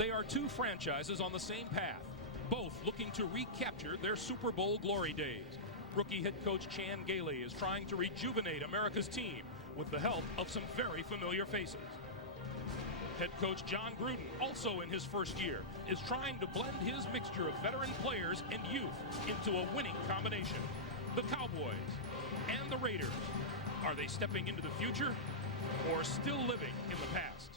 They are two franchises on the same path, both looking to recapture their Super Bowl glory days. Rookie head coach Chan Gailey is trying to rejuvenate America's team with the help of some very familiar faces. Head coach John Gruden, also in his first year, is trying to blend his mixture of veteran players and youth into a winning combination. The Cowboys and the Raiders, are they stepping into the future or still living in the past?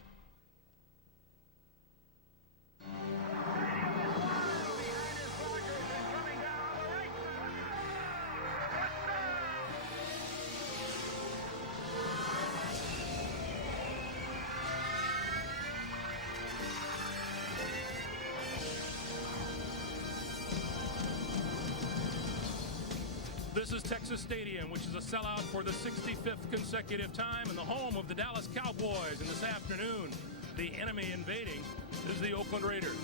This is Texas Stadium, which is a sellout for the 65th consecutive time and the home of the Dallas Cowboys. And this afternoon, the enemy invading is the Oakland Raiders.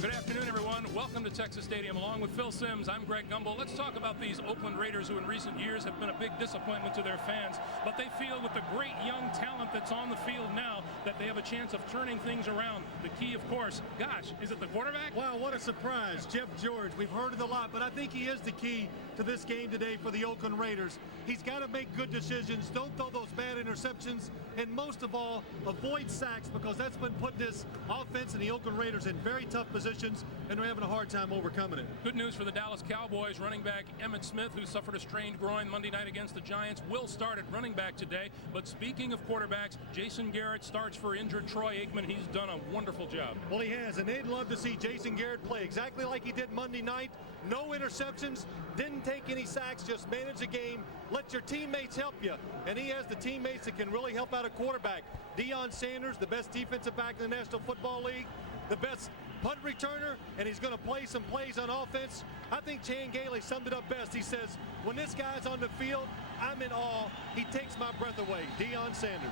Good afternoon, everyone. Welcome to Texas Stadium. Along with Phil Simms, I'm Greg Gumbel. Let's talk about these Oakland Raiders who in recent years have been a big disappointment to their fans, but they feel with the great young talent that's on the field now that they have a chance of turning things around. The key, of course, gosh, is it the quarterback? Wow, what a surprise. Jeff George, we've heard it a lot, but I think he is the key to this game today for the Oakland Raiders. He's got to make good decisions, don't throw those bad interceptions, and most of all, avoid sacks, because that's been putting this offense and the Oakland Raiders in very tough positions, and they're having a hard time overcoming it. Good news for the Dallas Cowboys. Running back Emmitt Smith, who suffered a strained groin Monday night against the Giants, will start at running back today. But speaking of quarterbacks, Jason Garrett starts for injured Troy Aikman. He's done a wonderful job. Well, he has, and they'd love to see Jason Garrett play exactly like he did Monday night. No interceptions, didn't take any sacks, just manage the game. Let your teammates help you. And he has the teammates that can really help out a quarterback. Deion Sanders, the best defensive back in the National Football League, the best punt returner, and he's going to play some plays on offense. I think Chan Gailey summed it up best. He says, when this guy's on the field, I'm in awe. He takes my breath away. Deion Sanders.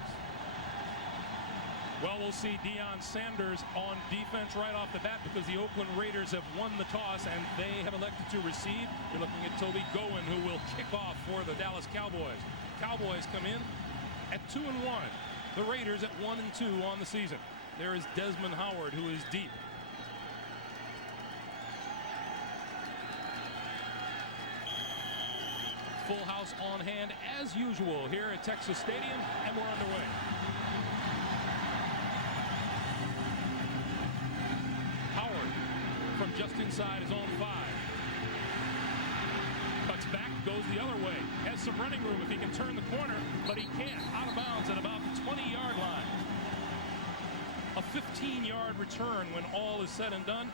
Well, we'll see Deion Sanders on defense right off the bat because the Oakland Raiders have won the toss and they have elected to receive. You're looking at Toby Gowen, who will kick off for the Dallas Cowboys. Cowboys come in at 2-1. The Raiders at 1-2 on the season. There is Desmond Howard, who is deep. Full house on hand as usual here at Texas Stadium, and we're underway. Howard from just inside his own 5. Cuts back, goes the other way. Has some running room if he can turn the corner, but he can't. Out of bounds at about the 20-yard line. A 15-yard return when all is said and done.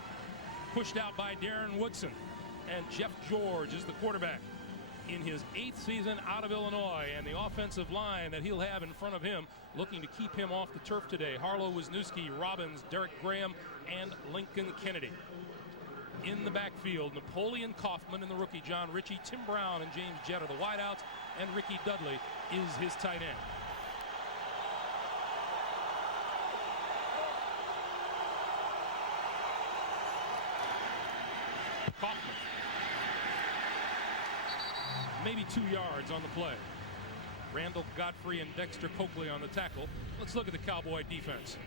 Pushed out by Darren Woodson. And Jeff George is the quarterback in his 8th season out of Illinois, and the offensive line that he'll have in front of him looking to keep him off the turf today. Harlow Wisniewski, Robbins, Derek Graham, and Lincoln Kennedy. In the backfield, Napoleon Kaufman and the rookie John Ritchie, Tim Brown and James Jett are the wideouts, and Ricky Dudley is his tight end. Kaufman. Maybe 2 yards on the play. Randall Godfrey and Dexter Coakley on the tackle. Let's look at the Cowboy defense.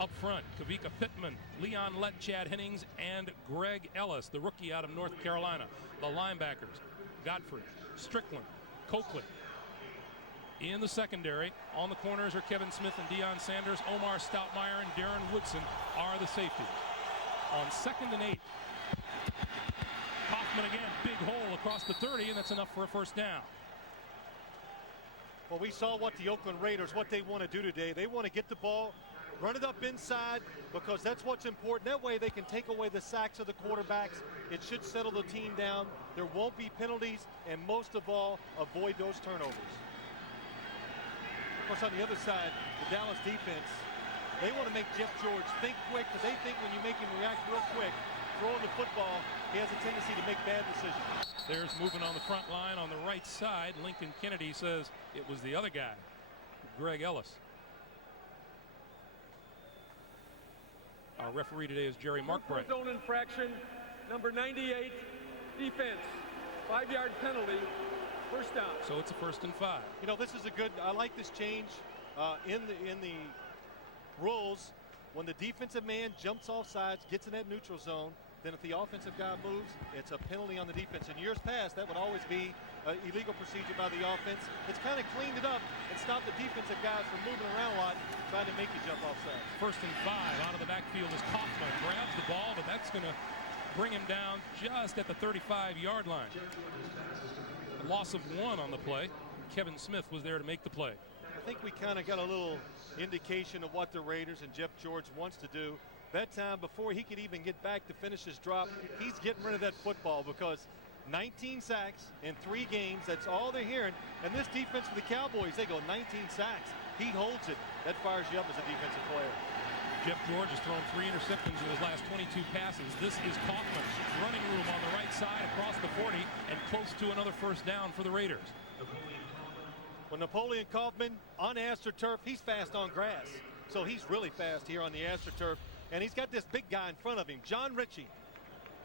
Up front, Kavika Pittman, Leon Lett, Chad Hennings, and Greg Ellis, the rookie out of North Carolina. The linebackers, Godfrey, Strickland, Coakley. In the secondary, on the corners are Kevin Smith and Deion Sanders. Omar Stoutmeyer and Darren Woodson are the safeties. On 2nd and 8, Kaufman again, big hole across the 30, and that's enough for a first down. Well, we saw what the Oakland Raiders, what they want to do today. They want to get the ball, run it up inside, because that's what's important. That way they can take away the sacks of the quarterbacks. It should settle the team down. There won't be penalties, and most of all, avoid those turnovers. Of course, on the other side, the Dallas defense, they want to make Jeff George think quick, because they think when you make him react real quick, throwing the football, he has a tendency to make bad decisions. There's movement on the front line on the right side. Lincoln Kennedy says it was the other guy, Greg Ellis. Our referee today is Jerry Markbright. Zone infraction, number 98, defense, 5-yard penalty, first down. So it's a 1st and 5. You know, this is a good, I like this change in the rules. when the defensive man jumps off sides, gets in that neutral zone, then if the offensive guy moves, it's a penalty on the defense. In years past, that would always be an illegal procedure by the offense. It's kind of cleaned it up and stopped the defensive guys from moving around a lot, trying to make you jump off sides. 1st and 5 out of the backfield as Kaufman grabs the ball, but that's going to bring him down just at the 35-yard line. A loss of 1 on the play. Kevin Smith was there to make the play. I think we kind of got a little indication of what the Raiders and Jeff George wants to do. That time, before he could even get back to finish his drop, he's getting rid of that football because 19 sacks in 3 games, that's all they're hearing. And this defense for the Cowboys, they go 19 sacks. He holds it. That fires you up as a defensive player. Jeff George has thrown 3 interceptions in his last 22 passes. This is Kaufman. Running room on the right side across the 40 and close to another 1st down for the Raiders. When Napoleon Kaufman on AstroTurf, he's fast on grass. So he's really fast here on the AstroTurf. And he's got this big guy in front of him, John Ritchie.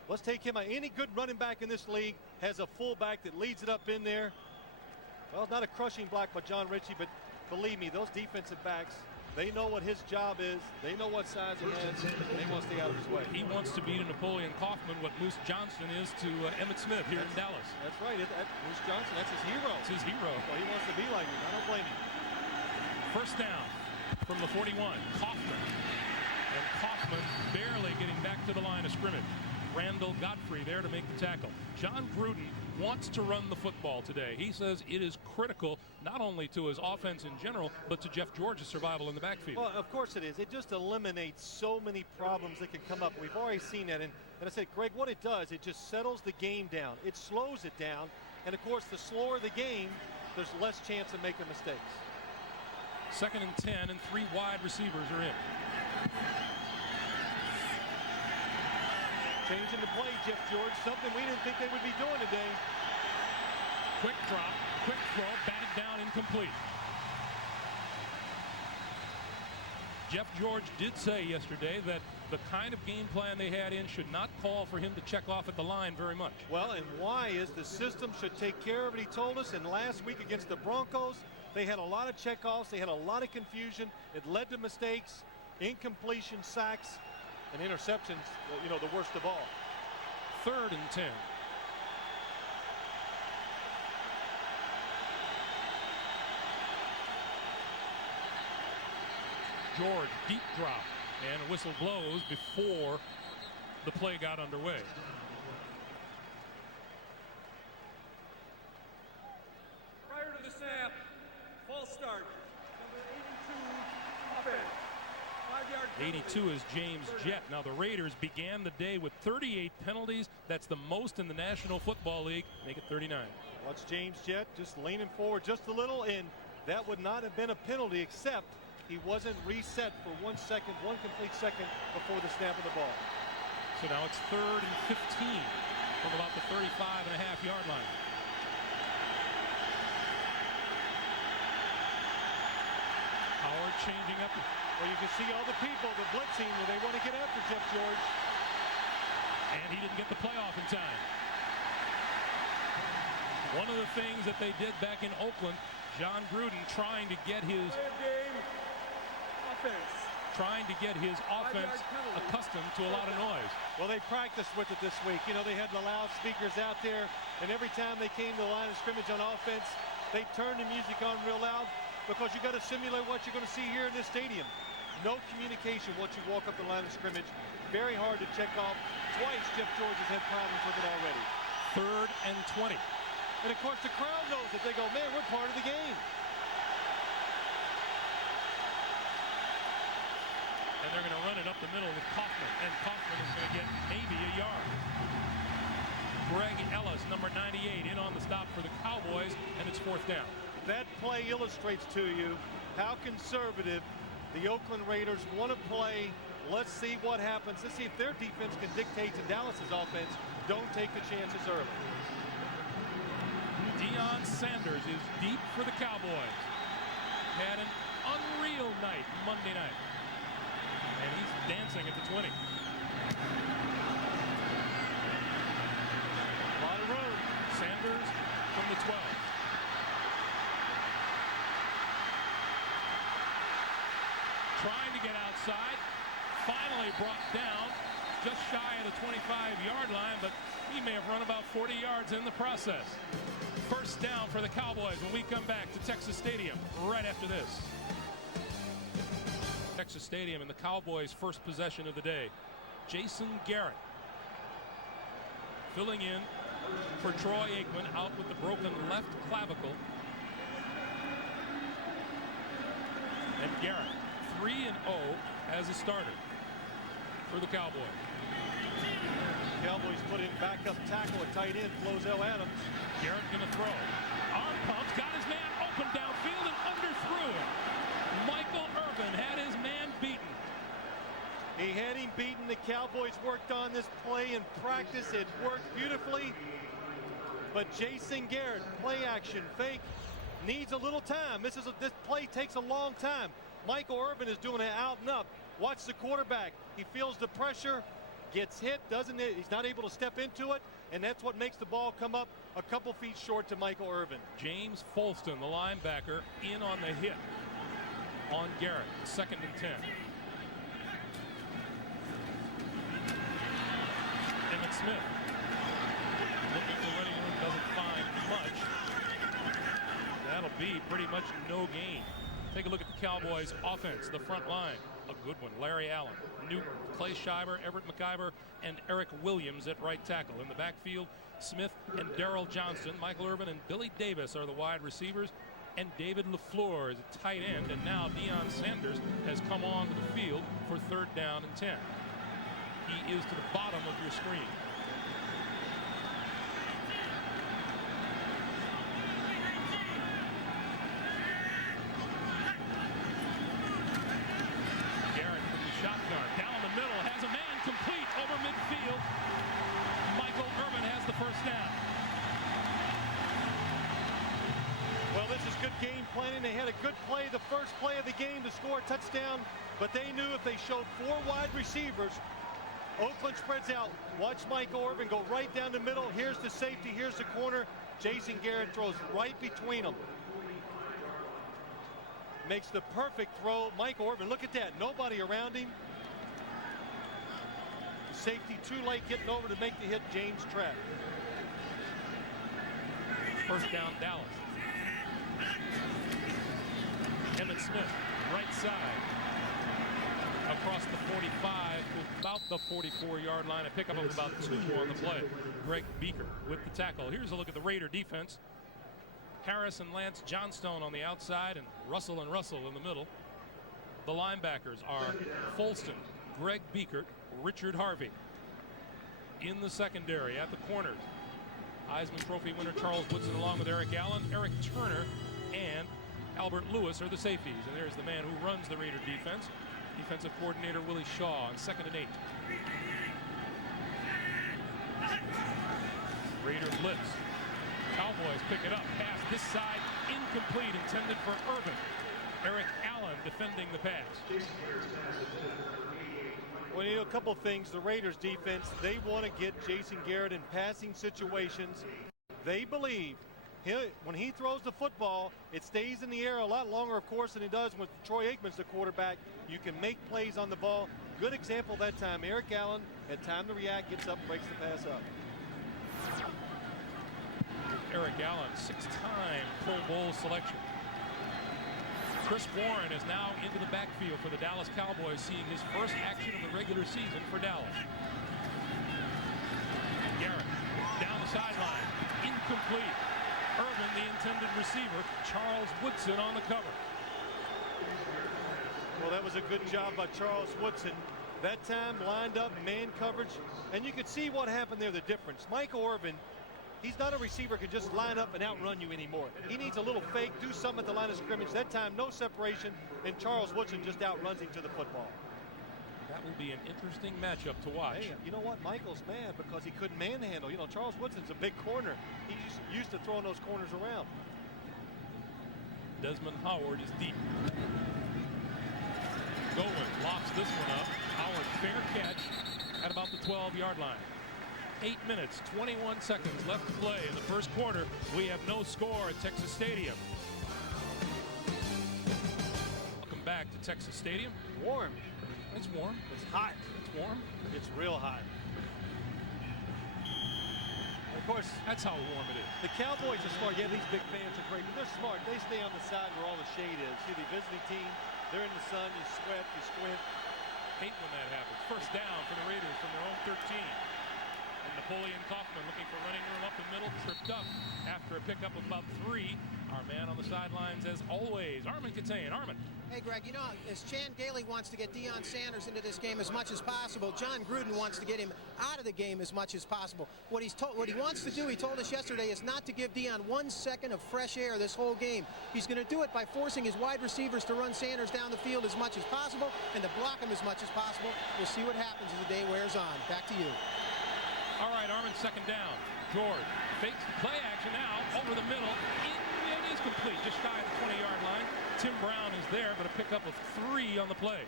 Let's take him. Any good running back in this league has a fullback that leads it up in there. Well, not a crushing block by John Ritchie, but believe me, those defensive backs, they know what his job is. They know what size he has, and they want to stay out of his way. He wants to be to Napoleon Kaufman what Moose Johnston is to Emmitt Smith here in Dallas. That's right. Moose Johnston, that's his hero. It's his hero. Well, he wants to be like him. I don't blame him. 1st down from the 41. Kaufman. And Kaufman barely getting back to the line of scrimmage. Randall Godfrey there to make the tackle. John Gruden wants to run the football today. He says it is critical not only to his offense in general, but to Jeff George's survival in the backfield. Well, of course it is. It just eliminates so many problems that can come up. We've already seen that. And I said, Greg, what it does, it just settles the game down. It slows it down. And, of course, the slower the game, there's less chance of making mistakes. 2nd and 10, and 3 wide receivers are in. Changing the play, Jeff George, something we didn't think they would be doing today. Quick drop, quick throw, batted down, incomplete. Jeff George did say yesterday that the kind of game plan they had in should not call for him to check off at the line very much. Well, and why is the system should take care of it, he told us. And last week against the Broncos, they had a lot of checkoffs. They had a lot of confusion. It led to mistakes, incompletion, sacks, and interceptions, you know, the worst of all. 3rd and 10. George, deep drop, and a whistle blows before the play got underway. Prior to the snap, false start. Number 82, offense. 5-yard penalty. 82 is James Jett. Now the Raiders began the day with 38 penalties. That's the most in the National Football League. Make it 39. Watch James Jett just leaning forward just a little, and that would not have been a penalty except he wasn't reset for 1 second, 1 complete second before the snap of the ball. So now it's 3rd and 15 from about the 35.5-yard line. Howard changing up. Well, you can see all the people, the blitzing, where they want to get after Jeff George. And he didn't get the play off in time. One of the things that they did back in Oakland, John Gruden trying to get his offense accustomed to a lot of noise. Well, they practiced with it this week. You know, they had the loudspeakers out there, and every time they came to the line of scrimmage on offense, they turned the music on real loud because you got to simulate what you're going to see here in this stadium. No communication once you walk up the line of scrimmage. Very hard to check off. Twice Jeff George has had problems with it already. 3rd and 20. And of course the crowd knows it. They go, man, we're part of the game. And they're going to run it up the middle with Kaufman. And Kaufman is going to get maybe a yard. Greg Ellis, number 98, in on the stop for the Cowboys, and it's 4th down. That play illustrates to you how conservative the Oakland Raiders want to play. Let's see what happens. Let's see if their defense can dictate to Dallas's offense. Don't take the chances early. Deion Sanders is deep for the Cowboys. Had an unreal night Monday night. And he's dancing at the 20. A lot of room. Sanders from the 12. Trying to get outside. finally brought down just shy of the 25-yard line, but he may have run about 40 yards in the process. First down for the Cowboys when we come back to Texas Stadium right after this. Texas Stadium and the Cowboys' first possession of the day. Jason Garrett filling in for Troy Aikman, out with the broken left clavicle. And Garrett 3-0 as a starter for the Cowboys. Cowboys put in backup tackle at tight end, Flozell Adams. Garrett gonna throw. Arm pumps, got his man open downfield and underthrew it. Michael Irvin had his man beaten. He had him beaten. The Cowboys worked on this play in practice. It worked beautifully. But Jason Garrett, play action, fake, needs a little time. This play takes a long time. Michael Irvin is doing it out and up. Watch the quarterback. He feels the pressure, gets hit, doesn't it? He's not able to step into it, and that's what makes the ball come up a couple feet short to Michael Irvin. James Folston, the linebacker, in on the hit on Garrett. 2nd and 10. Emmett Smith looking for running room, doesn't find much. That'll be pretty much no gain. Take a look at the Cowboys offense, the front line. A good one. Larry Allen, Newton, Clay Schreiber, Everett McIver, and Eric Williams at right tackle. In the backfield, Smith and Darrell Johnston. Michael Irvin and Billy Davis are the wide receivers, and David LaFleur is a tight end. And now Deion Sanders has come onto the field for 3rd down and 10. He is to the bottom of your screen. Shotgun down the middle, has a man complete over midfield. Michael Irvin has the first down. Well, this is good game planning. They had a good play, the first play of the game to score a touchdown, but they knew if they showed 4 wide receivers, Oakland spreads out. Watch Michael Irvin go right down the middle. Here's the safety, here's the corner. Jason Garrett throws right between them. Makes the perfect throw. Michael Irvin, look at that. Nobody around him. Safety too late getting over to make the hit. James Trapp. First down, Dallas. Emmett Smith, right side. Across the 45 to about the 44-yard line. A pickup of about 2 on the play. Greg Beaker with the tackle. Here's a look at the Raider defense. Harris and Lance Johnstone on the outside, and Russell in the middle. The linebackers are Folston, Greg Beakert, Richard Harvey. In the secondary at the corners, Heisman Trophy winner Charles Woodson along with Eric Allen, Eric Turner, and Albert Lewis are the safeties. And there's the man who runs the Raider defense, defensive coordinator Willie Shaw, on 2nd and 8. Raider blitz. Cowboys pick it up, pass this side, incomplete, intended for Irvin. Eric Allen defending the pass. Well, you know, a couple of things. The Raiders defense, they want to get Jason Garrett in passing situations. They believe when he throws the football, it stays in the air a lot longer, of course, than it does when Troy Aikman's the quarterback. You can make plays on the ball. Good example that time. Eric Allen had time to react, gets up, breaks the pass up. Eric Allen, 6-time Pro Bowl selection. Chris Warren is now into the backfield for the Dallas Cowboys, seeing his first action of the regular season for Dallas. Garrett down the sideline, incomplete. Irvin, the intended receiver. Charles Woodson on the cover. Well, that was a good job by Charles Woodson. That time lined up, man coverage, and you could see what happened there, the difference. Michael Irvin, he's not a receiver who can just line up and outrun you anymore. He needs a little fake, do something at the line of scrimmage. That time, no separation, and Charles Woodson just outruns him to the football. That will be an interesting matchup to watch. Hey, you know what? Michael's mad because he couldn't manhandle. You know, Charles Woodson's a big corner. He's used to throwing those corners around. Desmond Howard is deep. Gowen lofts this one up. Howard, fair catch at about the 12-yard line. 8 minutes, 21 seconds left to play in the first quarter. We have no score at Texas Stadium. Welcome back to Texas Stadium. Warm. It's warm. It's hot. It's warm. It's real hot. Of course, That's how warm it is. the Cowboys are smart. Yeah, these big fans are great. They're smart. They stay on the side where all the shade is. See, the visiting team, they're in the sun. You sweat, you squint. Hate when that happens. First down for the Raiders from their own 13. And Napoleon Kaufman looking for running room up the middle, tripped up after a pickup of about 3. Our man on the sidelines, as always, Armin Katayan. Armin. Hey, Greg, you know, as Chan Gailey wants to get Deion Sanders into this game as much as possible, John Gruden wants to get him out of the game as much as possible. What he wants to do, he told us yesterday, is not to give Deion 1 second of fresh air this whole game. He's going to do it by forcing his wide receivers to run Sanders down the field as much as possible and to block him as much as possible. We'll see what happens as the day wears on. Back to you. All right, Armin, second down. George fakes the play action now over the middle. It is complete, just shy of the 20-yard line. Tim Brown is there, but a pickup of 3 on the play.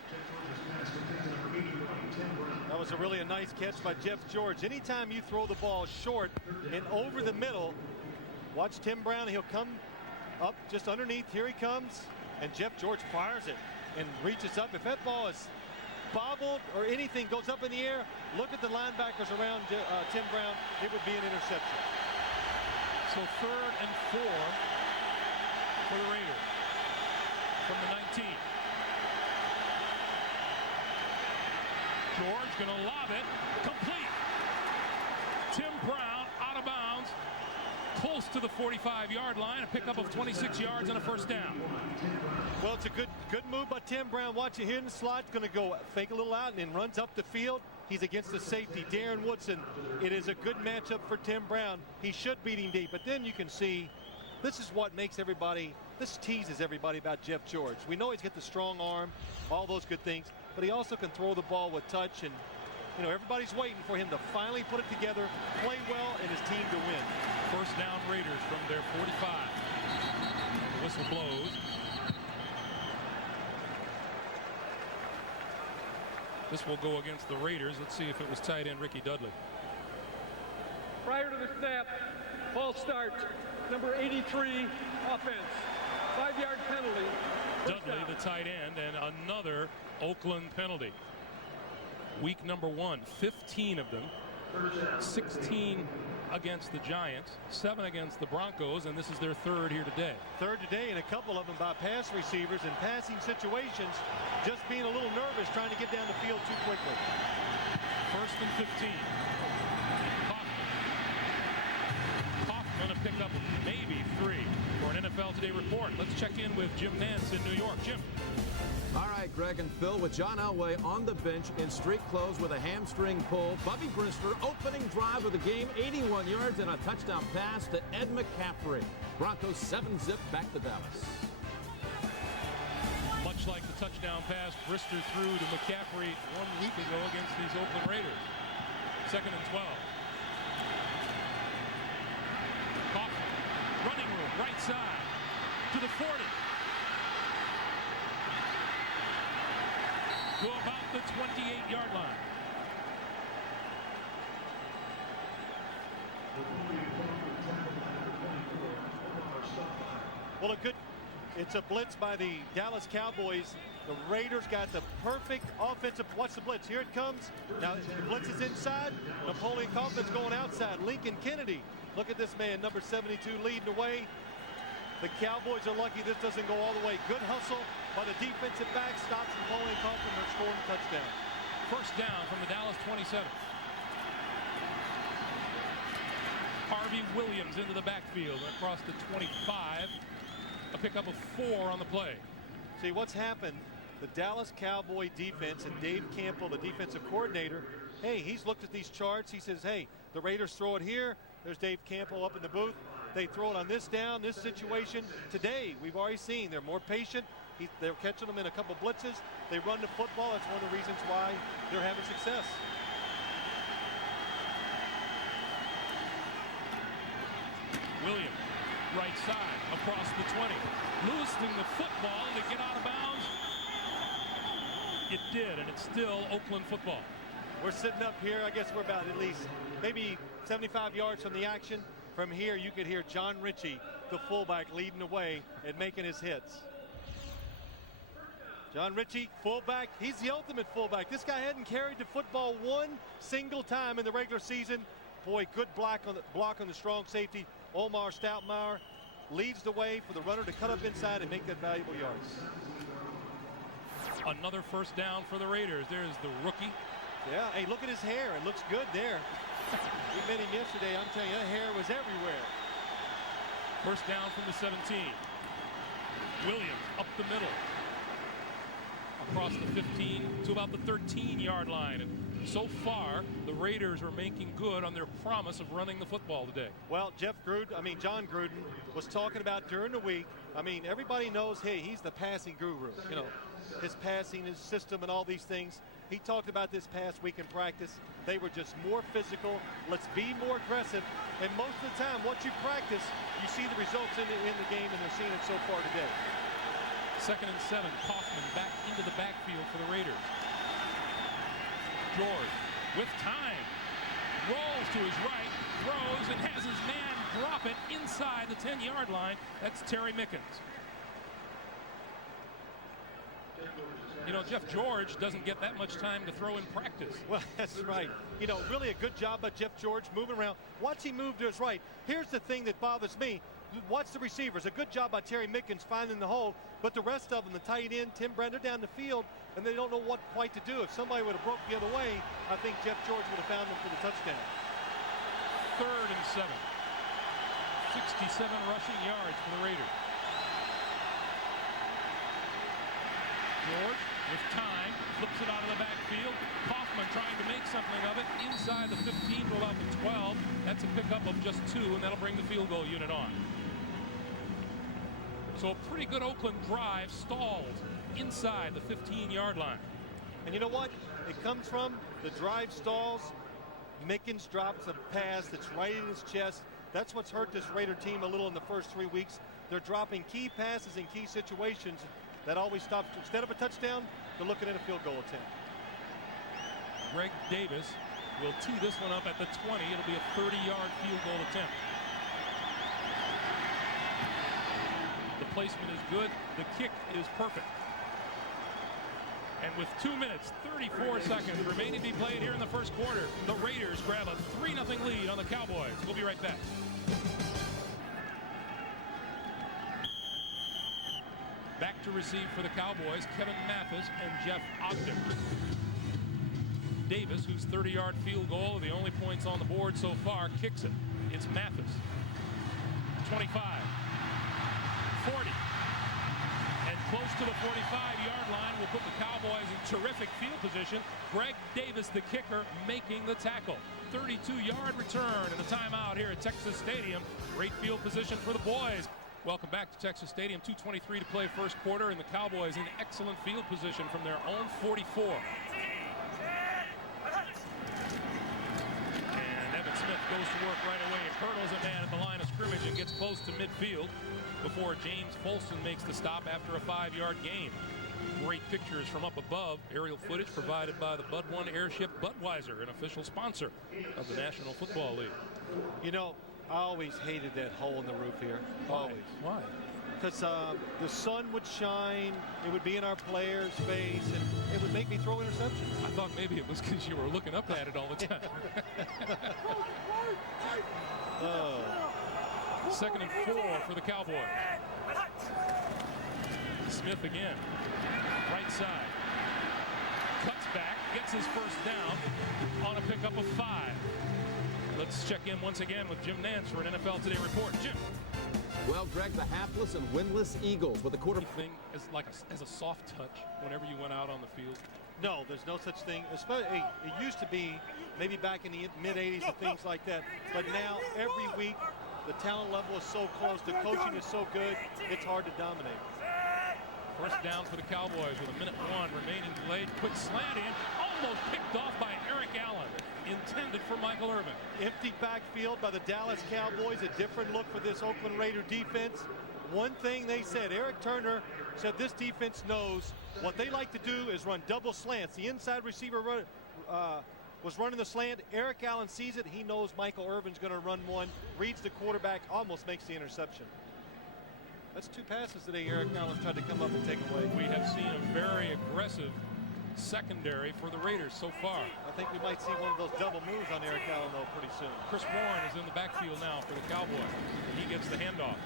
That was a nice catch by Jeff George. Anytime you throw the ball short and over the middle, watch Tim Brown. He'll come up just underneath. Here he comes, and Jeff George fires it and reaches up. If that ball is bobbled or anything goes up in the air, look at the linebackers around Tim Brown. It would be an interception. So 3rd and 4 for the Raiders from the 19. George going to lob it. Complete. Tim Brown out of bounds. Close to the 45-yard line. A pickup of 26 yards and a first down. Well, it's a good move by Tim Brown. Watch it here in the slot. Going to go fake a little out and then runs up the field. He's against the safety, Darren Woodson. It is a good matchup for Tim Brown. He should beat him deep. But then you can see this is what makes everybody, this teases everybody about Jeff George. We know he's got the strong arm, all those good things, but he also can throw the ball with touch. And, you know, everybody's waiting for him to finally put it together, play well, and his team to win. First down Raiders from their 45. The whistle blows. This will go against the Raiders. Let's see if it was tight end Ricky Dudley. Prior to the snap, false start, number 83, offense. 5-yard penalty. First Dudley, down. the tight end, and another Oakland penalty. Week number 1, 15 of them. 16 against the Giants, 7 against the Broncos, and this is their 3rd here today. 3rd today, and a couple of them by pass receivers in passing situations, just being a little nervous trying to get down the field too quickly. 1st and 15. Kaufman a pickup of maybe 3 for an NFL Today report. Let's check in with Jim Nantz in New York. Jim. All right, Greg and Phil, with John Elway on the bench in street clothes with a hamstring pull. Bubby Brister opening drive of the game, 81 yards and a touchdown pass to Ed McCaffrey. Broncos 7-zip back to Dallas. Much like the touchdown pass Brister threw to McCaffrey 1 week ago against these Oakland Raiders. 2nd and 12. Kaufman, running room, right side to the 40. To about the 28-yard line. Well, it's a blitz by the Dallas Cowboys. The Raiders got the perfect offensive. Watch the blitz. Here it comes. Now the blitz is inside. Napoleon Kaufman's going outside. Lincoln Kennedy. Look at this man, number 72, leading the way. The Cowboys are lucky this doesn't go all the way. Good hustle by the defensive back. Stops Napoleon Kaufman. They're scoring a touchdown. First down from the Dallas 27. Harvey Williams into the backfield across the 25. A pickup of 4 on the play. See what's happened. The Dallas Cowboy defense and Dave Campbell, the defensive coordinator, hey, he's looked at these charts. He says, hey, the Raiders throw it here. There's Dave Campbell up in the booth. They throw it on this down, this situation. Today, we've already seen they're more patient. They're catching them in a couple blitzes. They run the football. That's one of the reasons why they're having success. Williams, right side, across the 20. Loosening the football to get out of bounds. It did, and it's still Oakland football. We're sitting up here. I guess we're about at least maybe 75 yards from the action. From here, you could hear John Ritchie, the fullback, leading the way and making his hits. John Ritchie, fullback. He's the ultimate fullback. This guy hadn't carried the football one single time in the regular season. Boy, good block on the strong safety. Omar Stoutmire leads the way for the runner to cut up inside and make that valuable yards. Another first down for the Raiders. There's the rookie. Yeah, hey, look at his hair. It looks good there. We met him yesterday. I'm telling you, that hair was everywhere. First down from the 17. Williams up the middle. Across the 15 to about the 13-yard line. And so far, the Raiders are making good on their promise of running the football today. Well, John Gruden was talking about during the week. I mean, everybody knows, hey, he's the passing guru. You know, his passing, his system, and all these things. He talked about this past week in practice. They were just more physical. Let's be more aggressive. And most of the time, what you practice, you see the results in the game, and they're seeing it so far today. 2nd and 7. Kaufman back into the backfield for the Raiders. George with time. Rolls to his right. Throws and has his man drop it inside the 10-yard line. That's Terry Mickens. You know, Jeff George doesn't get that much time to throw in practice. Well, that's right. You know, really a good job by Jeff George moving around. Watch him move to his right. Here's the thing that bothers me. Watch the receivers. A good job by Terry Mickens finding the hole, but the rest of them, the tight end, Tim Brown, they're down the field, and they don't know what quite to do. If somebody would have broke the other way, I think Jeff George would have found them for the touchdown. 3rd and 7. 67 rushing yards for the Raiders. George with time, flips it out of the backfield. Kaufman trying to make something of it inside the 15 to about the 12. That's a pickup of just 2, and that'll bring the field goal unit on. So a pretty good Oakland drive stalled inside the 15-yard line. And you know what? It comes from the drive stalls. Mickens drops a pass that's right in his chest. That's what's hurt this Raider team a little in the first 3 weeks. They're dropping key passes in key situations. That always stops. Instead of a touchdown, they're looking at a field goal attempt. Greg Davis will tee this one up at the 20. It'll be a 30-yard field goal attempt. The placement is good. The kick is perfect. And with 2 minutes, 34 seconds remaining to be played here in the first quarter, the Raiders grab a 3-0 lead on the Cowboys. We'll be right back. Back to receive for the Cowboys, Kevin Mathis and Jeff Ogden. Davis, whose 30-yard field goal, the only points on the board so far, kicks it. It's Mathis. 25, 40, and close to the 45-yard line will put the Cowboys in terrific field position. Greg Davis, the kicker, making the tackle. 32-yard return and the timeout here at Texas Stadium. Great field position for the boys. Welcome back to Texas Stadium. 2:23 to play first quarter, and the Cowboys in excellent field position from their own 44. And Evan Smith goes to work right away and hurdles a man at the line of scrimmage and gets close to midfield before James Folson makes the stop after a 5-yard gain. Great pictures from up above. Aerial footage provided by the Bud One Airship Budweiser, an official sponsor of the National Football League. You know, I always hated that hole in the roof here. Always. Why? Because the sun would shine, it would be in our players' face, and it would make me throw interceptions. I thought maybe it was because you were looking up at it all the time. 2nd and 4 for the Cowboys. Smith again. Right side. Cuts back, gets his first down on a pickup of 5. Let's check in once again with Jim Nance for an NFL Today report. Jim. Well, Greg, the hapless and winless Eagles with the quarterback. Thing as a soft touch whenever you went out on the field. No, there's no such thing. Especially, it used to be maybe back in the mid-'80s and things like that. But now, every week, the talent level is so close. The coaching is so good, it's hard to dominate. First down for the Cowboys with 1:01 remaining delayed. Quick slant in, almost picked off by Eric Allen. Intended for Michael Irvin. Empty backfield by the Dallas Cowboys. A different look for this Oakland Raider defense. One thing they said, Eric Turner said this defense knows what they like to do is run double slants. The inside receiver was running the slant. Eric Allen sees it. He knows Michael Irvin's going to run one. Reads the quarterback, almost makes the interception. That's 2 passes today Eric Allen's tried to come up and take away. We have seen a very aggressive secondary for the Raiders so far. I think we might see one of those double moves on Eric Allen, though, pretty soon. Chris Warren is in the backfield now for the Cowboys. He gets the handoff.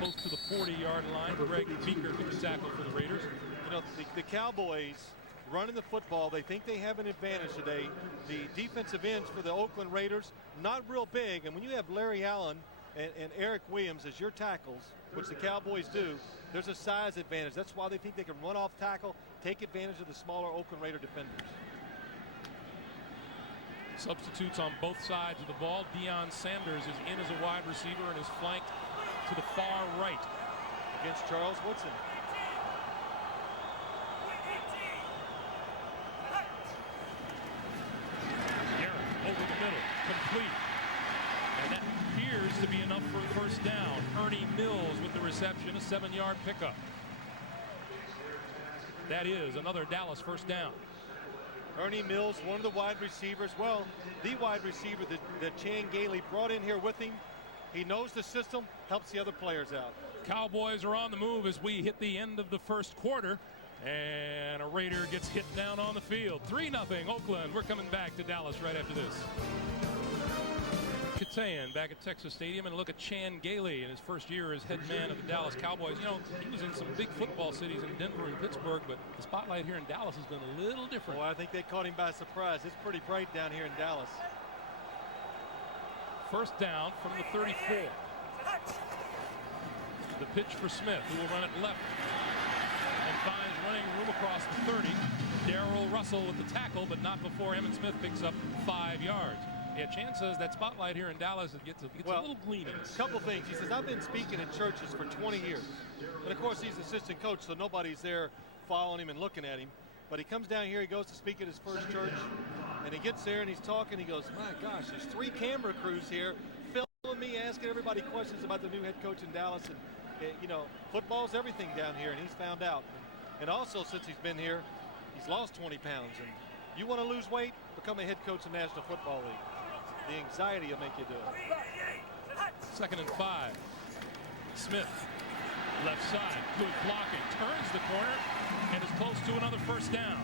Close to the 40-yard line. Greg Beaker gets the tackle for the Raiders. You know, the Cowboys running the football, they think they have an advantage today. The defensive ends for the Oakland Raiders, not real big. And when you have Larry Allen and Eric Williams as your tackles, which the Cowboys do, there's a size advantage. That's why they think they can run off tackle, take advantage of the smaller Oakland Raider defenders. Substitutes on both sides of the ball. Deion Sanders is in as a wide receiver and is flanked to the far right against Charles Woodson. Over the middle, complete. And that appears to be enough for a first down. Ernie Mills with the reception, a 7-yard pickup. That is another Dallas first down. Ernie Mills, one of the wide receivers, well, the wide receiver that Chan Gailey brought in here with him. He knows the system, helps the other players out. Cowboys are on the move as we hit the end of the first quarter. And a Raider gets hit down on the field. 3-0 Oakland. We're coming back to Dallas right after this. Katayan back at Texas Stadium, and look at Chan Gailey in his first year as head man of the Dallas Cowboys. You know, he was in some big football cities in Denver and Pittsburgh, but the spotlight here in Dallas has been a little different. Well, I think they caught him by surprise. It's pretty bright down here in Dallas. First down from the 34. The pitch for Smith, who will run it left and finds running room across the 30. Darrell Russell with the tackle, but not before Emmitt Smith picks up 5 yards. Yeah, Chan says that spotlight here in Dallas gets a little gleaming. A couple things. He says, I've been speaking in churches for 20 years. And, of course, he's assistant coach, so nobody's there following him and looking at him. But he comes down here, he goes to speak at his first church, and he gets there and he's talking. He goes, my gosh, there's 3 camera crews here filming me, asking everybody questions about the new head coach in Dallas. And, you know, football's everything down here, and he's found out. And also, since he's been here, he's lost 20 pounds. And you want to lose weight, become a head coach in the National Football League. The anxiety will make you do it. 2nd and 5. Smith, left side, good blocking, turns the corner, and is close to another first down.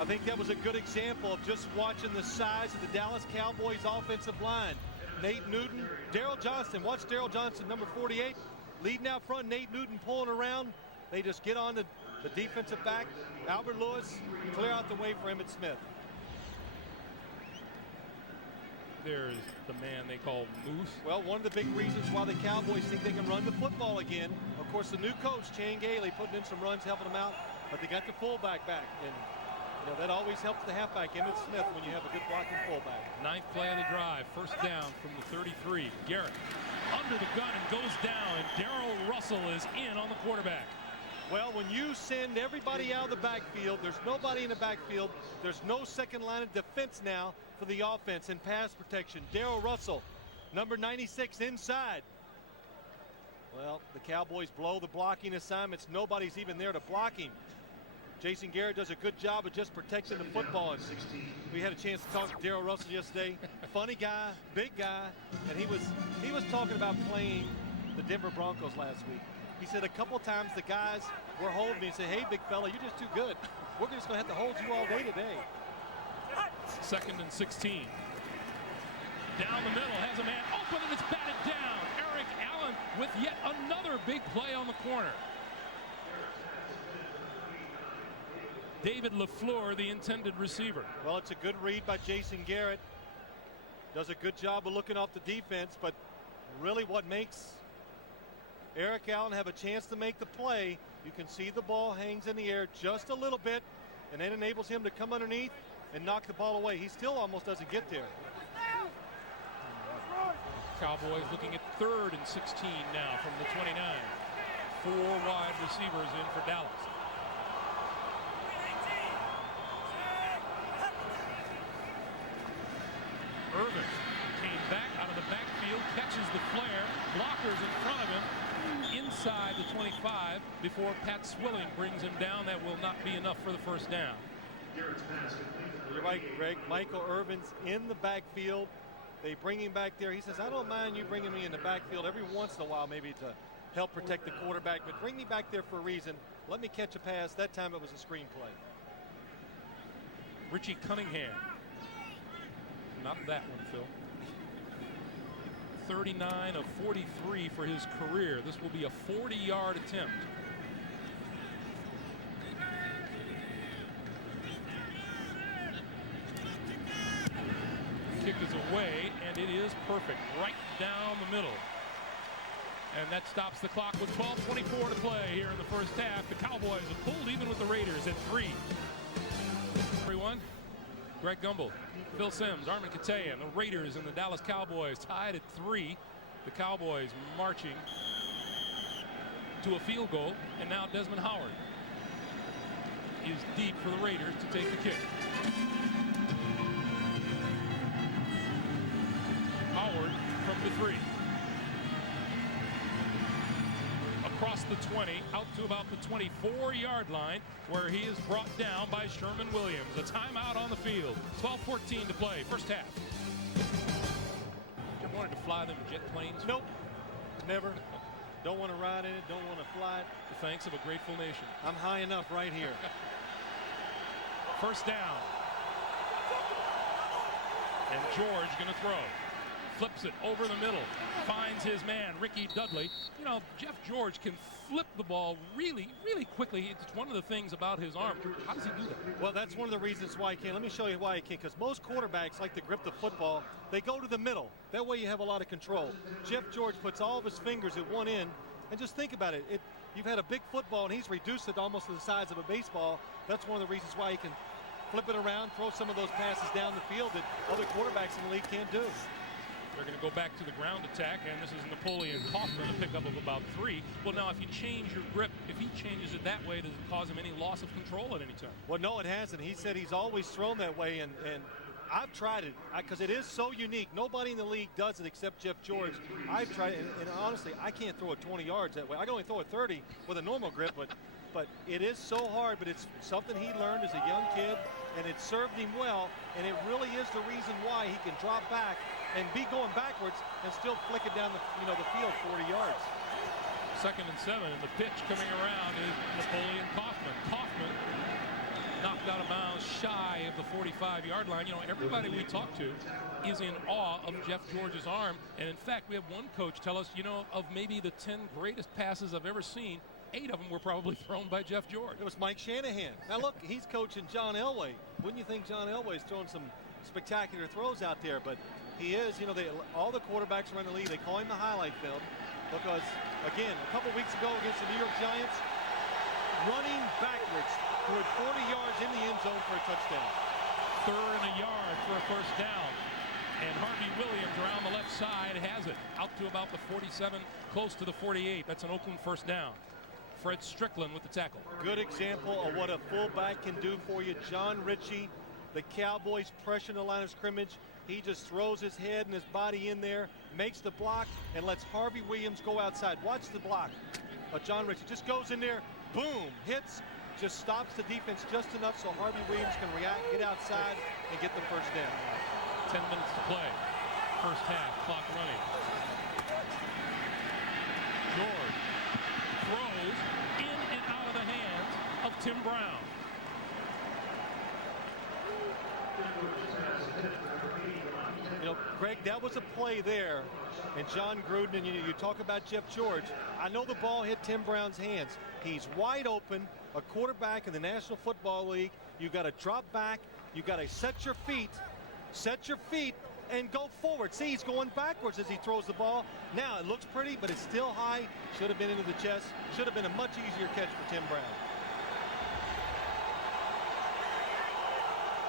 I think that was a good example of just watching the size of the Dallas Cowboys offensive line. Nate Newton, Daryl Johnston. Watch Daryl Johnston, number 48, leading out front. Nate Newton pulling around. They just get on the defensive back. Albert Lewis, clear out the way for Emmitt Smith. There's the man they call Moose. Well, one of the big reasons why the Cowboys think they can run the football again. Of course, the new coach, Chan Gailey, putting in some runs, helping them out. But they got the fullback back. And, you know, that always helps the halfback, Emmitt Smith, when you have a good blocking fullback. 9th play of the drive. First down from the 33. Garrett under the gun and goes down. And Darrell Russell is in on the quarterback. Well, when you send everybody out of the backfield, there's nobody in the backfield. There's no second line of defense now for the offense and pass protection. Darrell Russell, number 96, inside. Well, the Cowboys blow the blocking assignments. Nobody's even there to block him. Jason Garrett does a good job of just protecting the football. And we had a chance to talk to Darrell Russell yesterday. Funny guy, big guy, and he was talking about playing the Denver Broncos last week. He said a couple times the guys were holding me and said, hey, big fella, you're just too good. We're just going to have to hold you all day today. 2nd and 16. Down the middle, has a man open, and it's batted down. Eric Allen with yet another big play on the corner. David LaFleur, the intended receiver. Well, it's a good read by Jason Garrett. Does a good job of looking off the defense, but really what makes Eric Allen have a chance to make the play, you can see the ball hangs in the air just a little bit, and then enables him to come underneath and knock the ball away. He still almost doesn't get there. Cowboys looking at 3rd and 16 now from the 29. 4 wide receivers in for Dallas. Irvin came back out of the backfield, catches the flare, blockers in front of him, inside the 25 before Pat Swilling brings him down. That will not be enough for the first down. You're right, Greg. Michael Irvin's in the backfield. They bring him back there. He says, I don't mind you bringing me in the backfield every once in a while, maybe to help protect the quarterback, but bring me back there for a reason. Let me catch a pass. That time it was a screen play. Richie Cunningham. Not that one, Phil. 39 of 43 for his career. This will be a 40-yard attempt. Kick is away, and it is perfect. Right down the middle. And that stops the clock with 12:24 to play here in the first half. The Cowboys have pulled even with the Raiders at 3. Everyone, Greg Gumbel, Phil Simms, Armin Katayan, the Raiders and the Dallas Cowboys tied at 3. The Cowboys marching to a field goal, and now Desmond Howard is deep for the Raiders to take the kick. Howard from the 3. Across the 20, out to about the 24-yard line, where he is brought down by Sherman Williams. A timeout on the field. 12:14 to play, first half. You ever wanted to fly them jet planes? Nope, never. Don't want to ride in it, don't want to fly it. The thanks of a grateful nation. I'm high enough right here. First down. And George going to throw. Flips it over the middle. Finds his man, Ricky Dudley. You know, Jeff George can flip the ball really, really quickly. It's one of the things about his arm. How does he do that? Well, that's one of the reasons why he can. Let me show you why he can. Because most quarterbacks like to grip the football. They go to the middle. That way you have a lot of control. Jeff George puts all of his fingers at one end. And just think about it. You've had a big football, and he's reduced it almost to the size of a baseball. That's one of the reasons why he can flip it around, throw some of those passes down the field that other quarterbacks in the league can't do. They're going to go back to the ground attack, and this is Napoleon Kaufman, a pickup of about 3. Well, now, if you change your grip, if he changes it that way, does it cause him any loss of control at any time? Well, no, it hasn't. He said he's always thrown that way, and I've tried it because it is so unique. Nobody in the league does it except Jeff George. I've tried it, and honestly, I can't throw it 20 yards that way. I can only throw it 30 with a normal grip, but it is so hard, but it's something he learned as a young kid, and it served him well, and it really is the reason why he can drop back and be going backwards and still flick it down the field 40 yards. 2nd and 7, and the pitch coming around is Napoleon Kaufman. Kaufman knocked out of bounds shy of the 45-yard line. You know, everybody we talk to is in awe of Jeff George's arm, and in fact, we have one coach tell us, you know, of maybe the 10 greatest passes I've ever seen, 8 of them were probably thrown by Jeff George. It was Mike Shanahan. Now look, he's coaching John Elway. Wouldn't you think John Elway's throwing some spectacular throws out there? But he is, you know, all the quarterbacks around the league, they call him the highlight film because, again, a couple weeks ago against the New York Giants, running backwards toward 40 yards in the end zone for a touchdown. 3rd and a yard for a first down. And Harvey Williams around the left side has it. Out to about the 47, close to the 48. That's an Oakland first down. Fred Strickland with the tackle. Good example of what a fullback can do for you. John Ritchie, the Cowboys pressure in the line of scrimmage. He just throws his head and his body in there, makes the block, and lets Harvey Williams go outside. Watch the block. John Ritchie just goes in there, boom, hits, just stops the defense just enough so Harvey Williams can react, get outside, and get the first down. 10 minutes to play. First half, clock running. George throws in and out of the hands of Tim Brown. You know, Greg, that was a play there. And John Gruden, and you talk about Jeff George. I know the ball hit Tim Brown's hands. He's wide open, a quarterback in the National Football League. You've got to drop back. You've got to set your feet, and go forward. See, he's going backwards as he throws the ball. Now, it looks pretty, but it's still high. Should have been into the chest. Should have been a much easier catch for Tim Brown.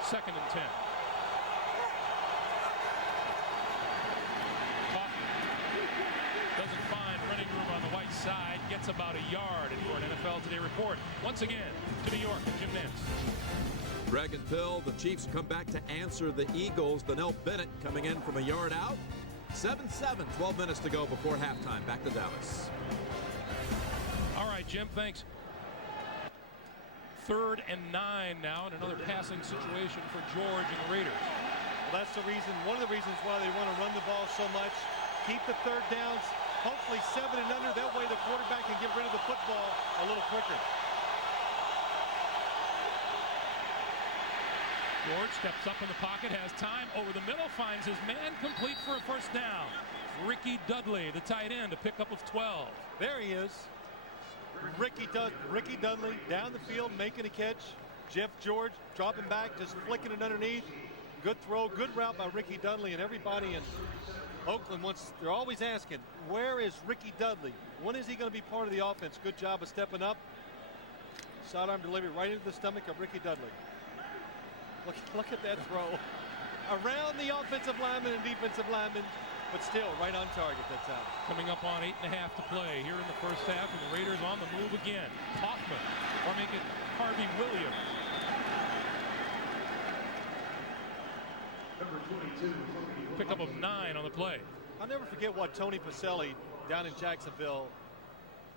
2nd and 10. Doesn't find running room on the white side. Gets about a yard. And for an NFL Today report, once again, to New York, Jim Nantz. Greg and Phil, the Chiefs come back to answer the Eagles. Donnell Bennett coming in from a yard out. 7-7, 12 minutes to go before halftime. Back to Dallas. All right, Jim, thanks. 3rd and 9 now, and another passing situation for George and the Raiders. That's the reason, one of the reasons why they want to run the ball so much. Keep the third downs, hopefully 7 and under. That way the quarterback can get rid of the football a little quicker. George steps up in the pocket, has time over the middle, finds his man, complete for a first down. Ricky Dudley, the tight end, a pickup of 12. There he is. Ricky Dudley down the field making a catch. Jeff George dropping back, just flicking it underneath. Good throw, good route by Ricky Dudley, and everybody in Oakland they're always asking, where is Ricky Dudley? When is he going to be part of the offense? Good job of stepping up. Sidearm delivery right into the stomach of Ricky Dudley. Look at that throw. Around the offensive lineman and defensive lineman, but still right on target that time. Coming up on 8.5 to play here in the first half, and the Raiders on the move again. Hoffman, or make it Harvey Williams. Pickup of 9 on the play. I'll never forget what Tony Pacelli down in Jacksonville,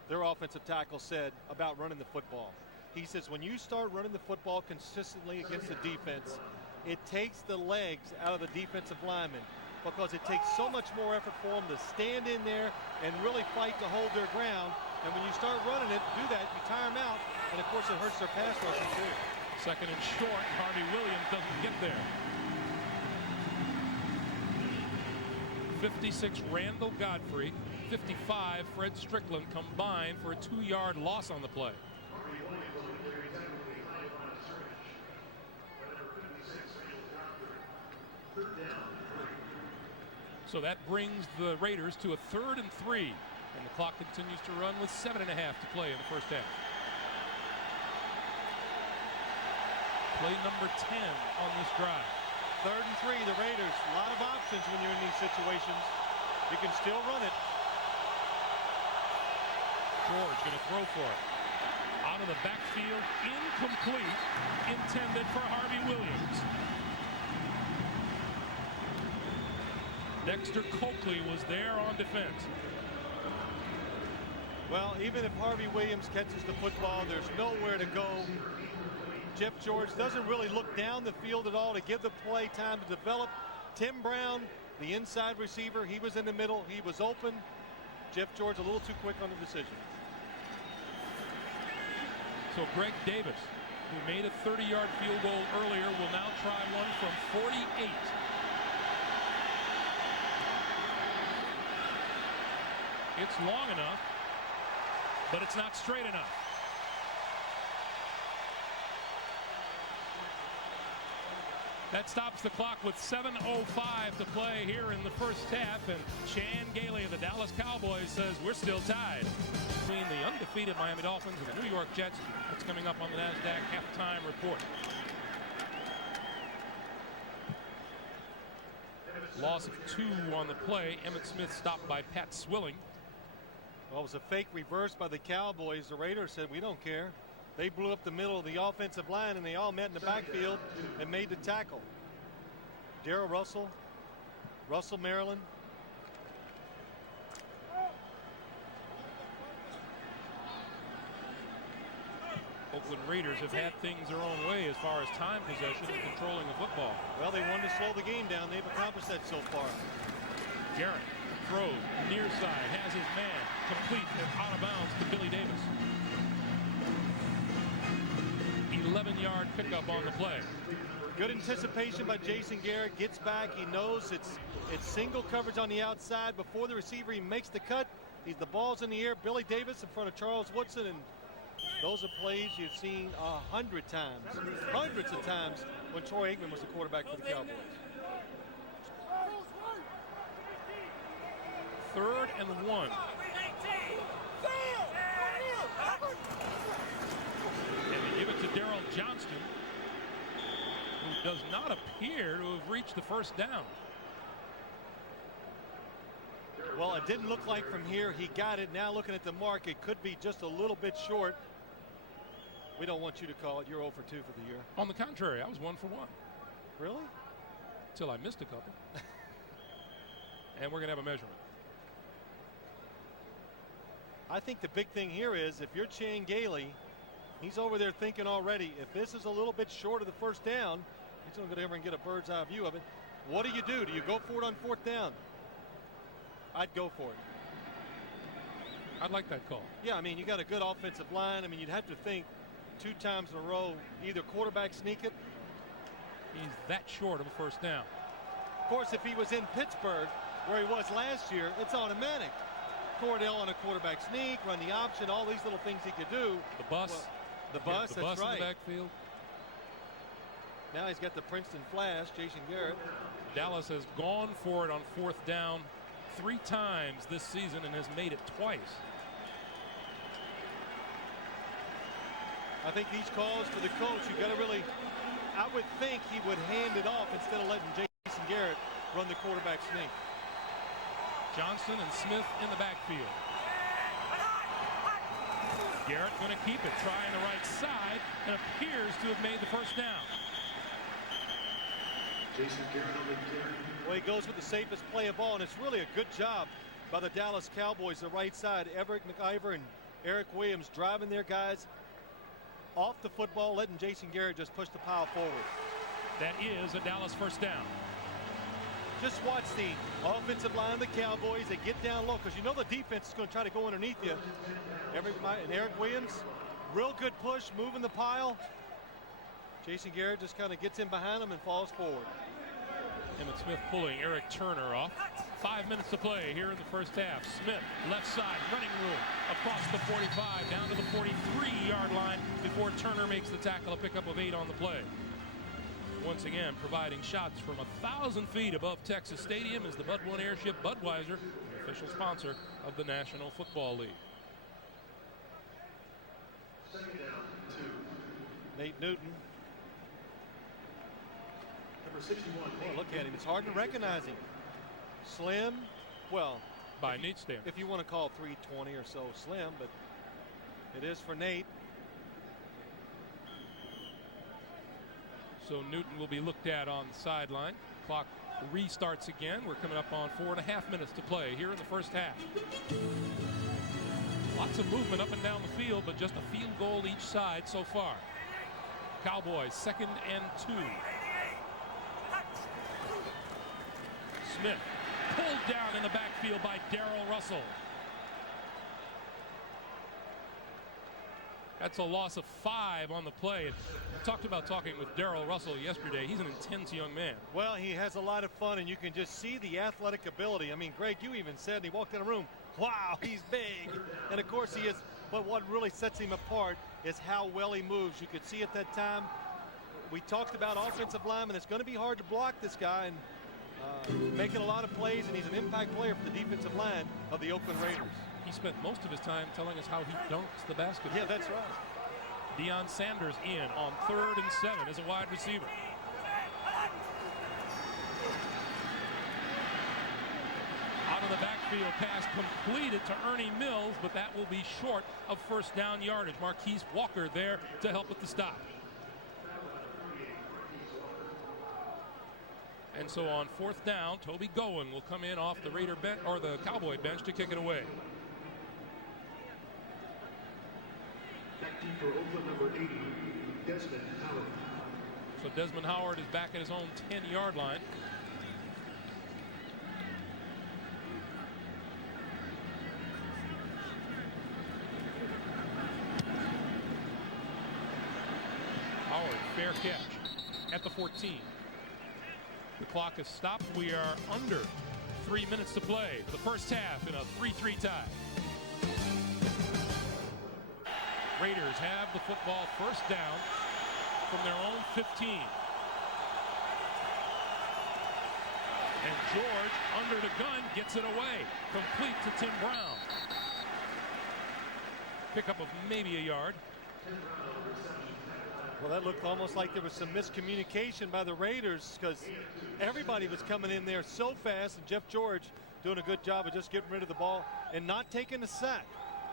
their offensive tackle, said about running the football. He says when you start running the football consistently against the defense, it takes the legs out of the defensive linemen, because it takes so much more effort for them to stand in there and really fight to hold their ground. And when you start running it, do that, you tire them out, and of course it hurts their pass rushing too. Second and short, Harvey Williams doesn't get there. 56 Randall Godfrey, 55 Fred Strickland combined for a 2-yard loss on the play. So that brings the Raiders to a 3rd and 3, and the clock continues to run with 7.5 to play in the first half. Play number 10 on this drive. 3rd and 3, the Raiders. A lot of options when you're in these situations. You can still run it. George going to throw for it. Out of the backfield, incomplete, intended for Harvey Williams. Dexter Coakley was there on defense. Well, even if Harvey Williams catches the football, there's nowhere to go. Jeff George doesn't really look down the field at all to give the play time to develop. Tim Brown, the inside receiver, he was in the middle. He was open. Jeff George a little too quick on the decision. So Greg Davis, who made a 30-yard field goal earlier, will now try one from 48. It's long enough, but it's not straight enough. That stops the clock with 7:05 to play here in the first half, and Chan Gailey of the Dallas Cowboys says we're still tied between the undefeated Miami Dolphins and the New York Jets. That's coming up on the NASDAQ halftime report. Loss of 2 on the play. Emmitt Smith stopped by Pat Swilling. Well, it was a fake reverse by the Cowboys. The Raiders said, we don't care. They blew up the middle of the offensive line, and they all met in the backfield and made the tackle. Darrell Russell, Russell Maryland. Oakland Raiders have had things their own way as far as time possession and controlling the football. Well, they wanted to slow the game down. They've accomplished that so far. Garrett throws near side, has his man complete and out of bounds to Billy Davis. 11-yard pickup on the play. Good anticipation by Jason Garrett. Gets back. He knows it's single coverage on the outside before the receiver. He makes the cut. The ball's in the air. Billy Davis in front of Charles Woodson, and those are plays you've seen 100 times, hundreds of times when Troy Aikman was the quarterback for the Cowboys. 3rd and 1. And they give it to Darrell Johnston, who does not appear to have reached the first down. Well, it didn't look like from here he got it. Now looking at the mark, it could be just a little bit short. We don't want you to call it. You're 0 for 2 for the year. On the contrary, I was 1 for 1. Really? Till I missed a couple. And we're going to have a measurement. I think the big thing here is if you're Chan Gailey, he's over there thinking already, if this is a little bit short of the first down, he's going to go over and get a bird's eye view of it. What do? Do you go for it on 4th down? I'd go for it. I'd like that call. Yeah, I mean, you got a good offensive line. I mean, you'd have to think 2 times in a row, either quarterback sneak it. He's that short of a 1st down. Of course, if he was in Pittsburgh, where he was last year, it's automatic. Cordell on a quarterback sneak, run the option, all these little things he could do. The bus. Well, the bus, the that's bus right. in the backfield. Now he's got the Princeton flash, Jason Garrett. Dallas has gone for it on 4th down 3 times this season and has made it twice. I think these calls for the coach, you got to really, I would think he would hand it off instead of letting Jason Garrett run the quarterback sneak. Johnson and Smith in the backfield. Garrett going to keep it, trying the right side, and appears to have made the 1st down. Jason Garrett on the carry. Well, he goes with the safest play of all, and it's really a good job by the Dallas Cowboys, the right side. Everett McIver and Eric Williams driving their guys off the football, letting Jason Garrett just push the pile forward. That is a Dallas 1st down. Just watch the offensive line of the Cowboys. They get down low because you know the defense is going to try to go underneath you. And Eric Williams, real good push, moving the pile. Jason Garrett just kind of gets in behind him and falls forward. Emmett Smith pulling Eric Turner off. 5 minutes to play here in the 1st half. Smith, left side, running room, across the 45, down to the 43-yard line before Turner makes the tackle, a pickup of 8 on the play. Once again, providing shots from 1,000 feet above Texas Stadium is the Bud One Airship Budweiser, the official sponsor of the National Football League. Nate Newton. Number 61. Oh, look at him. It's hard to recognize him. Slim. Well, by Nate standards. If you want to call 320 or so slim, but it is for Nate. So Newton will be looked at on the sideline. Clock restarts again. We're coming up on 4.5 minutes to play here in the 1st half. Lots of movement up and down the field, but just a field goal each side so far. Cowboys 2nd and 2. Smith pulled down in the backfield by Darrell Russell. That's a loss of 5 on the play. We talked about talking with Darrell Russell yesterday. He's an intense young man. Well, he has a lot of fun, and you can just see the athletic ability. I mean, Greg, you even said, he walked in the room, wow, he's big. And of course he is, but what really sets him apart is how well he moves. You could see at that time, we talked about offensive linemen. It's going to be hard to block this guy, and making a lot of plays, and he's an impact player for the defensive line of the Oakland Raiders. He spent most of his time telling us how he dunks the basketball. Yeah, that's right. Deion Sanders in on 3rd and 7 as a wide receiver. Out of the backfield pass completed to Ernie Mills, but that will be short of 1st down yardage. Marquise Walker there to help with the stop. And so on 4th down, Toby Goen will come in off the Raider bench or the Cowboy bench to kick it away. Back team for Oakland, number 80, Desmond Howard. So Desmond Howard is back at his own 10-yard line. Howard, fair catch at the 14. The clock is stopped. We are under 3 minutes to play for the 1st half in a 3-3 tie. Raiders have the football 1st down from their own 15. And George, under the gun, gets it away. Complete to Tim Brown. Pickup of maybe a yard. Well, that looked almost like there was some miscommunication by the Raiders because everybody was coming in there so fast, and Jeff George doing a good job of just getting rid of the ball and not taking a sack.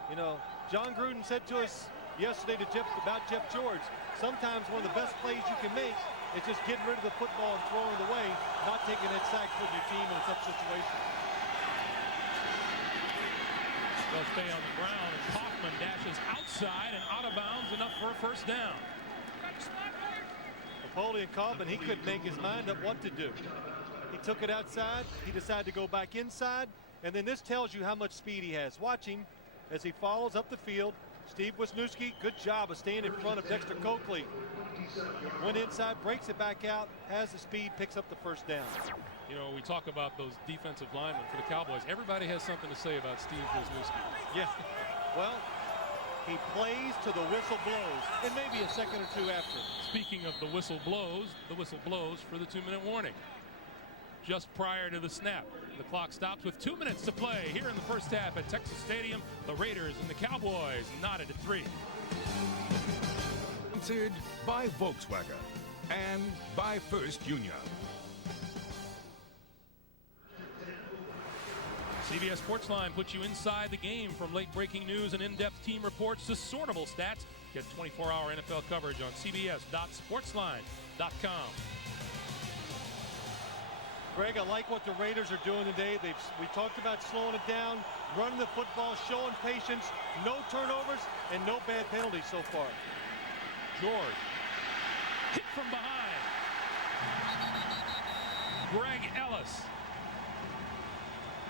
You know, John Gruden said to us yesterday about Jeff George, sometimes one of the best plays you can make is just getting rid of the football and throwing it away, not taking that sack, putting your team in a tough situation. They'll stay on the ground, and Kaufman dashes outside and out of bounds, enough for a 1st down. Napoleon Kaufman, he couldn't make his mind up what to do. He took it outside. He decided to go back inside. And then this tells you how much speed he has. Watch him as he follows up the field. Steve Wisniewski, good job of staying in front of Dexter Coakley. Went inside, breaks it back out, has the speed, picks up the first down. You know, we talk about those defensive linemen for the Cowboys. Everybody has something to say about Steve Wisniewski. Yeah. Well, he plays till the whistle blows, and maybe a second or two after. Speaking of the whistle blows for the 2-minute warning. Just prior to the snap, the clock stops with 2 minutes to play here in the first half at Texas Stadium. The Raiders and the Cowboys knotted at 3. Sponsored by Volkswagen and by First Union. CBS Sportsline puts you inside the game, from late breaking news and in-depth team reports to sortable stats. Get 24-hour NFL coverage on cbs.sportsline.com. Greg, I like what the Raiders are doing today. We talked about slowing it down, running the football, showing patience, no turnovers, and no bad penalties so far. George hit from behind. Greg Ellis.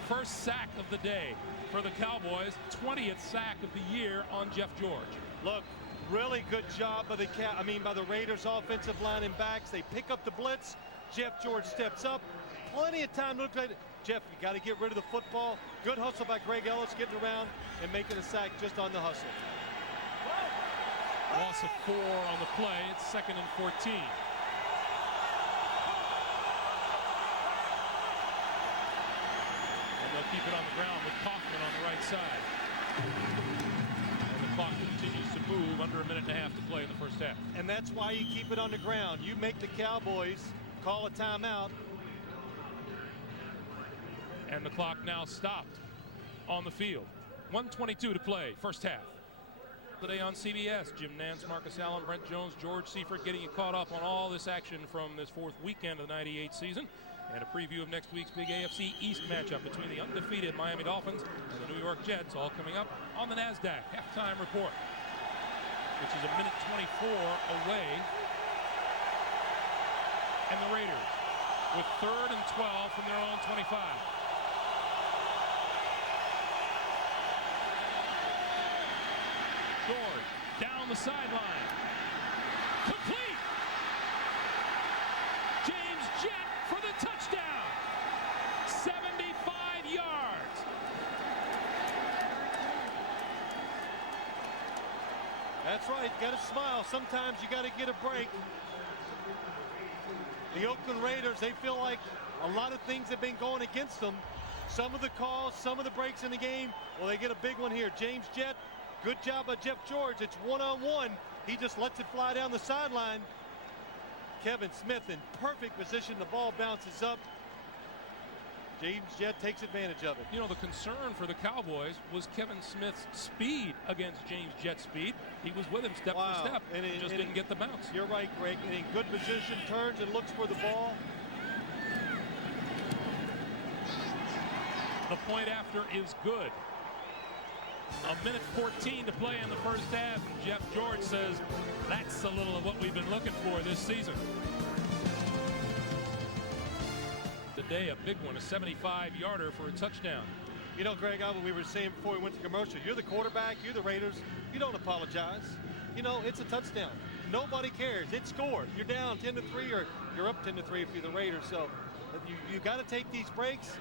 First sack of the day for the Cowboys. 20th sack of the year on Jeff George. Look, really good job by the Raiders offensive line and backs. They pick up the blitz. Jeff George steps up. Plenty of time to look at it. Jeff, you got to get rid of the football. Good hustle by Greg Ellis, getting around and making a sack just on the hustle. Loss of 4 on the play. It's 2nd and 14. And they'll keep it on the ground with Kaufman on the right side. And the clock continues to move. Under a minute and a half to play in the first half. And that's why you keep it on the ground. You make the Cowboys call a timeout. And the clock now stopped on the field. 1:22 to play, first half. Today on CBS, Jim Nantz, Marcus Allen, Brent Jones, George Seifert, getting you caught up on all this action from this 4th weekend of the '98 season. And a preview of next week's big AFC East matchup between the undefeated Miami Dolphins and the New York Jets, all coming up on the NASDAQ halftime report, which is a minute 24 away. And the Raiders with 3rd and 12 from their own 25. George down the sideline. Complete. James Jett for the touchdown. 75 yards. That's right. Got to smile. Sometimes you got to get a break. The Oakland Raiders, they feel like a lot of things have been going against them. Some of the calls, some of the breaks in the game. Well, they get a big one here. James Jett. Good job by Jeff George. It's one-on-one. He just lets it fly down the sideline. Kevin Smith in perfect position. The ball bounces up. James Jett takes advantage of it. You know, the concern for the Cowboys was Kevin Smith's speed against James Jett's speed. He was with him step for step and just didn't get the bounce. You're right, Greg. And in good position, turns and looks for the ball. The point after is good. A minute 14 to play in the first half. Jeff George says that's a little of what we've been looking for this season. Today, a big one, a 75-yarder for a touchdown. You know, Greg, we were saying before we went to commercial, you're the quarterback, you're the Raiders. You don't apologize. You know, it's a touchdown. Nobody cares. It scored. You're down 10-3 or you're up 10-3 if you're the Raiders. So you got to take these breaks.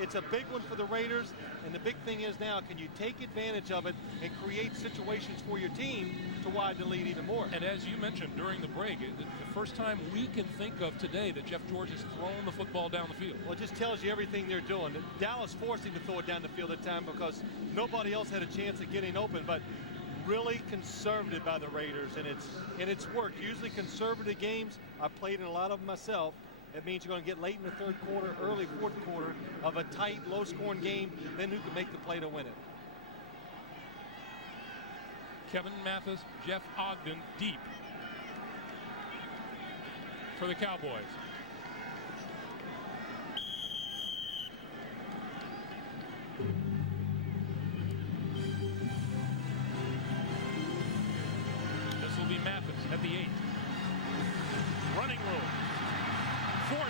It's a big one for the Raiders, and the big thing is now, can you take advantage of it and create situations for your team to widen the lead even more? And as you mentioned during the break, the first time we can think of today that Jeff George has thrown the football down the field. Well, it just tells you everything they're doing. Dallas forced him to throw it down the field at time because nobody else had a chance of getting open, but really conservative by the Raiders, and it's worked. Usually conservative games, I've played in a lot of them myself. It means you're going to get late in the 3rd quarter, early 4th quarter of a tight, low-scoring game. Then who can make the play to win it? Kevin Mathis, Jeff Ogden deep for the Cowboys. This will be Mathis at the 8. Running room. 40,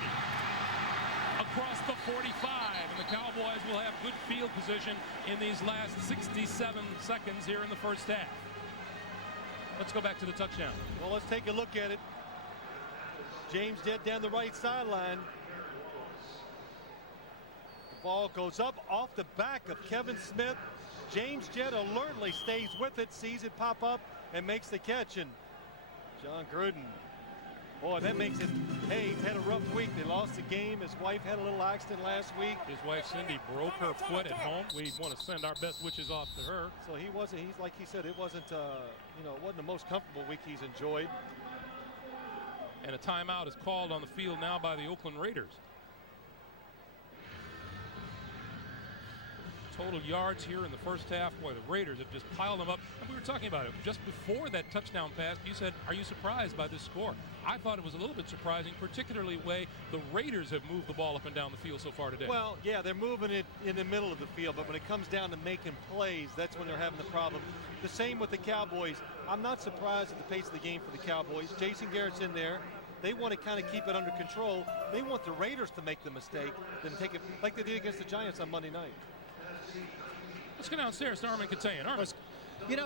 and the Cowboys will have good field position in these last 67 seconds here in the first half. Let's go back to the touchdown. Well, let's take a look at it. James Jett down the right sideline. The ball goes up off the back of Kevin Smith. James Jett alertly stays with it, sees it pop up, and makes the catch. And John Gruden, boy, that makes it, hey, he's had a rough week. They lost the game. His wife had a little accident last week. His wife, Cindy, broke her foot at home. We want to send our best wishes off to her. So he's like he said, it wasn't, it wasn't the most comfortable week he's enjoyed. And a timeout is called on the field now by the Oakland Raiders. Total yards here in the first half. Boy, the Raiders have just piled them up. And we were talking about it just before that touchdown pass. You said, are you surprised by this score? I thought it was a little bit surprising, particularly the way the Raiders have moved the ball up and down the field so far today. Well, yeah, they're moving it in the middle of the field, but when it comes down to making plays, that's when they're having the problem. The same with the Cowboys. I'm not surprised at the pace of the game for the Cowboys. Jason Garrett's in there. They want to kind of keep it under control. They want the Raiders to make the mistake, then take it like they did against the Giants on Monday night. Let's go downstairs to Armin Katayan. Armin. You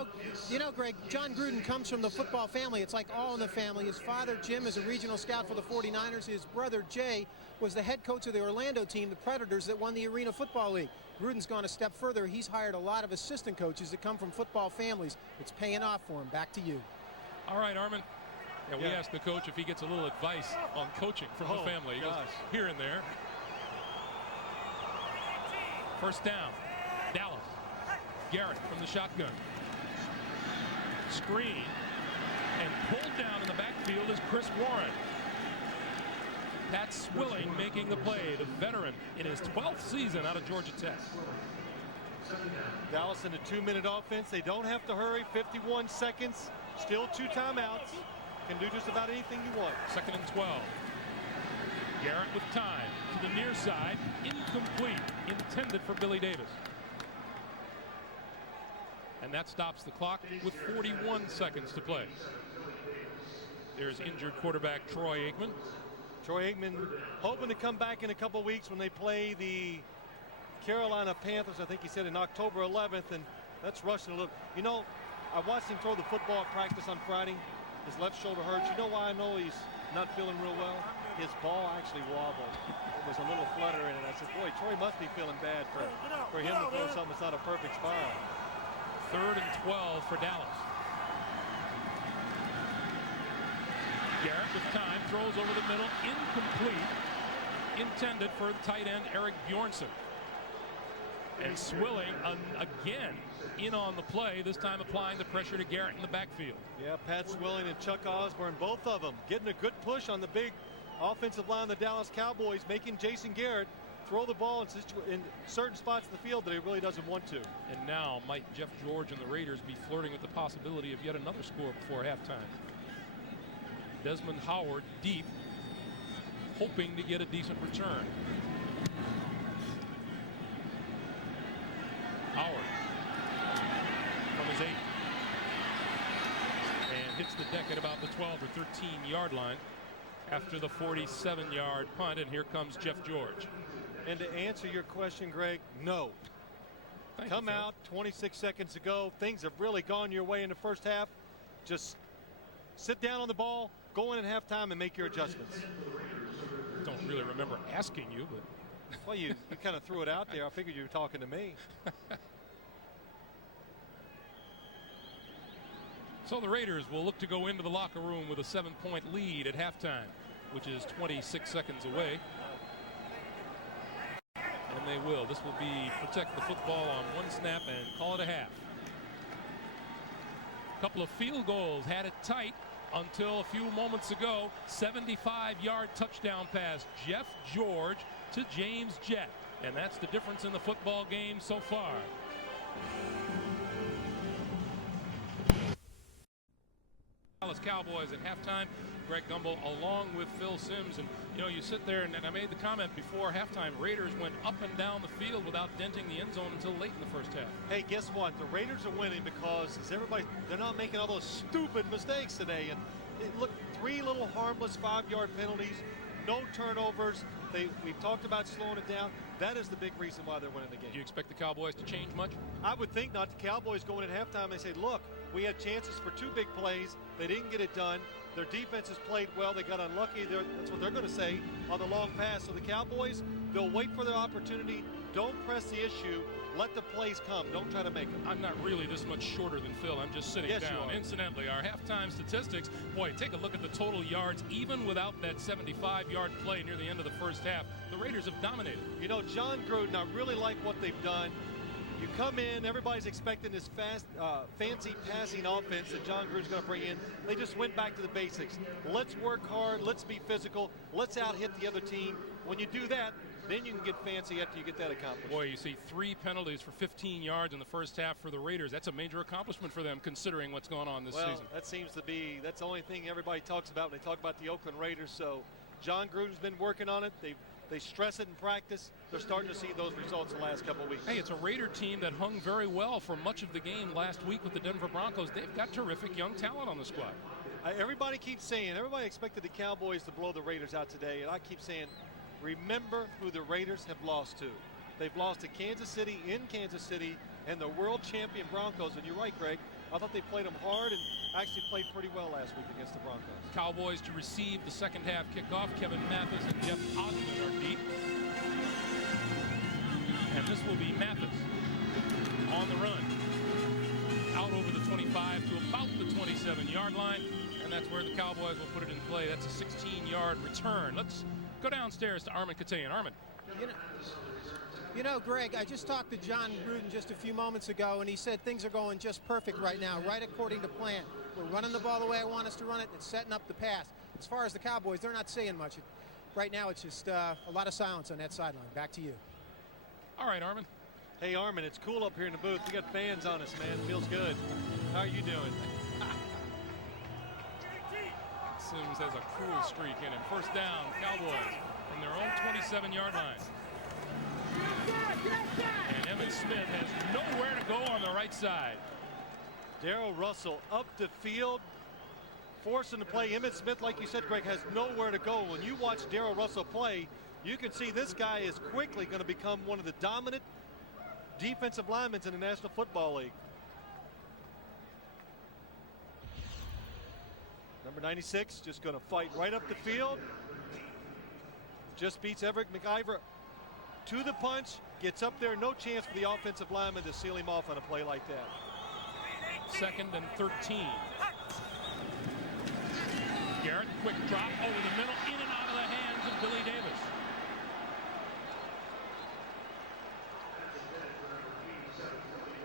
know, Greg, John Gruden comes from the football family. It's like all in the family. His father, Jim, is a regional scout for the 49ers. His brother, Jay, was the head coach of the Orlando team, the Predators, that won the Arena Football League. Gruden's gone a step further. He's hired a lot of assistant coaches that come from football families. It's paying off for him. Back to you. All right, Armin. Yeah, we asked the coach if he gets a little advice on coaching from the family. He goes here and there. First down. Dallas. Garrett from the shotgun. Screen. And pulled down in the backfield is Chris Warren. Pat Swilling making the play, the veteran in his 12th season out of Georgia Tech. Dallas in a 2-minute offense. They don't have to hurry. 51 seconds. Still 2 timeouts. Can do just about anything you want. 2nd and 12. Garrett with time to the near side. Incomplete. Intended for Billy Davis. And that stops the clock with 41 seconds to play. There's injured quarterback Troy Aikman. Troy Aikman hoping to come back in a couple weeks when they play the Carolina Panthers. I think he said in October 11th, and that's rushing a little. You know, I watched him throw the football at practice on Friday. His left shoulder hurts. You know why I know he's not feeling real well? His ball actually wobbled. It was a little flutter in it. I said, boy, Troy must be feeling bad for him to throw something that's not a perfect spiral. 3rd and 12 for Dallas. Garrett with time, throws over the middle, incomplete, intended for tight end Eric Bjornson. And Swilling again in on the play, this time applying the pressure to Garrett in the backfield. Yeah, Pat Swilling and Chuck Osborne, both of them getting a good push on the big offensive line of the Dallas Cowboys, making Jason Garrett throw the ball in certain spots of the field that he really doesn't want to. And now might Jeff George and the Raiders be flirting with the possibility of yet another score before halftime. Desmond Howard deep, hoping to get a decent return. Howard from his 8 and hits the deck at about the 12 or 13 yard line after the 47-yard punt. And here comes Jeff George. And to answer your question, Greg, no. Come out 26 seconds ago. Things have really gone your way in the first half. Just sit down on the ball, go in at halftime, and make your adjustments. Don't really remember asking you, but. Well, you kind of threw it out there. I figured you were talking to me. So the Raiders will look to go into the locker room with a 7-point lead at halftime, which is 26 seconds away. And they will. This will be protect the football on one snap and call it a half. A couple of field goals had it tight until a few moments ago. 75-yard touchdown pass, Jeff George to James Jett. And that's the difference in the football game so far. Dallas Cowboys at halftime. Greg Gumbel along with Phil Simms. And you know, you sit there, and I made the comment before halftime, Raiders went up and down the field without denting the end zone until late in the first half. Hey, guess what? The Raiders are winning because they're not making all those stupid mistakes today. And look, 3 little harmless 5-yard penalties, no turnovers. We've talked about slowing it down. That is the big reason why they're winning the game. Do you expect the Cowboys to change much? I would think not. The Cowboys going at halftime, they say, look, we had chances for 2 big plays. They didn't get it done. Their defense has played well. They got unlucky. That's what they're going to say on the long pass. So the Cowboys, they'll wait for their opportunity. Don't press the issue. Let the plays come. Don't try to make them. I'm not really this much shorter than Phil. I'm just sitting Yes, you down. are. Incidentally, our halftime statistics, boy, take a look at the total yards. Even without that 75-yard play near the end of the first half, the Raiders have dominated. You know, John Gruden, I really like what they've done. You come in, everybody's expecting this fancy passing offense that John Gruden's going to bring in. They just went back to the basics. Let's work hard. Let's be physical. Let's out-hit the other team. When you do that, then you can get fancy after you get that accomplished. Boy, you see 3 penalties for 15 yards in the first half for the Raiders. That's a major accomplishment for them considering what's going on this season. That seems to be, that's the only thing everybody talks about when they talk about the Oakland Raiders. So John Gruden's been working on it. They stress it in practice. They're starting to see those results in the last couple of weeks. Hey, it's a Raider team that hung very well for much of the game last week with the Denver Broncos. They've got terrific young talent on the squad. Everybody keeps saying, everybody expected the Cowboys to blow the Raiders out today, and I keep saying, remember who the Raiders have lost to. They've lost to Kansas City in Kansas City and the world champion Broncos. And you're right, Greg. I thought they played them hard and actually played pretty well last week against the Broncos. Cowboys to receive the second half kickoff. Kevin Mathis and Jeff Osmond are deep. And this will be Mathis on the run. Out over the 25 to about the 27-yard line. And that's where the Cowboys will put it in play. That's a 16-yard return. Let's go downstairs to Armin Katayan. Armin. You know, Greg, I just talked to John Gruden just a few moments ago, and he said things are going just perfect right now, right according to plan. We're running the ball the way I want us to run it. It's setting up the pass. As far as the Cowboys, they're not saying much. Right now, it's just a lot of silence on that sideline. Back to you. All right, Armin. Hey, Armin, it's cool up here in the booth. We got fans on us, man. Feels good. How are you doing? Sims has a cruel streak in him. First down, Cowboys from their own 27-yard line. And Emmitt Smith has nowhere to go on the right side. Darrell Russell up the field, forcing to play. Emmitt Smith, like you said, Greg, has nowhere to go. When you watch Darrell Russell play, you can see this guy is quickly going to become one of the dominant defensive linemen in the National Football League. Number 96 just going to fight right up the field. Just beats Everett McIver to the punch. Gets up there. No chance for the offensive lineman to seal him off on a play like that. 2nd and 13. Garrett, quick drop over the middle, in and out of the hands of Billy Davis.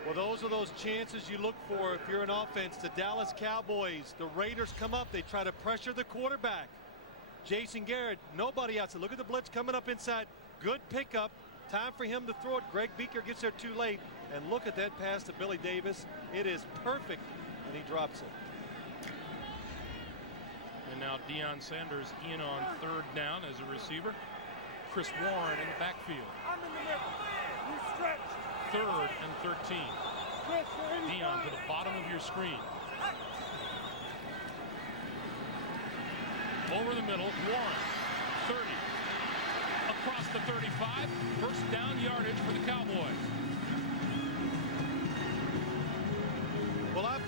Well, those are those chances you look for if you're an offense. The Dallas Cowboys, the Raiders come up. They try to pressure the quarterback. Jason Garrett, nobody outside. Look at the blitz coming up inside. Good pickup. Time for him to throw it. Greg Beaker gets there too late. And look at that pass to Billy Davis. It is perfect, and he drops it. And now Deion Sanders in on 3rd down as a receiver. Chris Warren in the backfield. I'm in the middle. You stretch. 3rd and 13. Deion to the bottom of your screen. Over the middle, Warren, 30. Across the 35, first down yardage for the Cowboys. Well, I've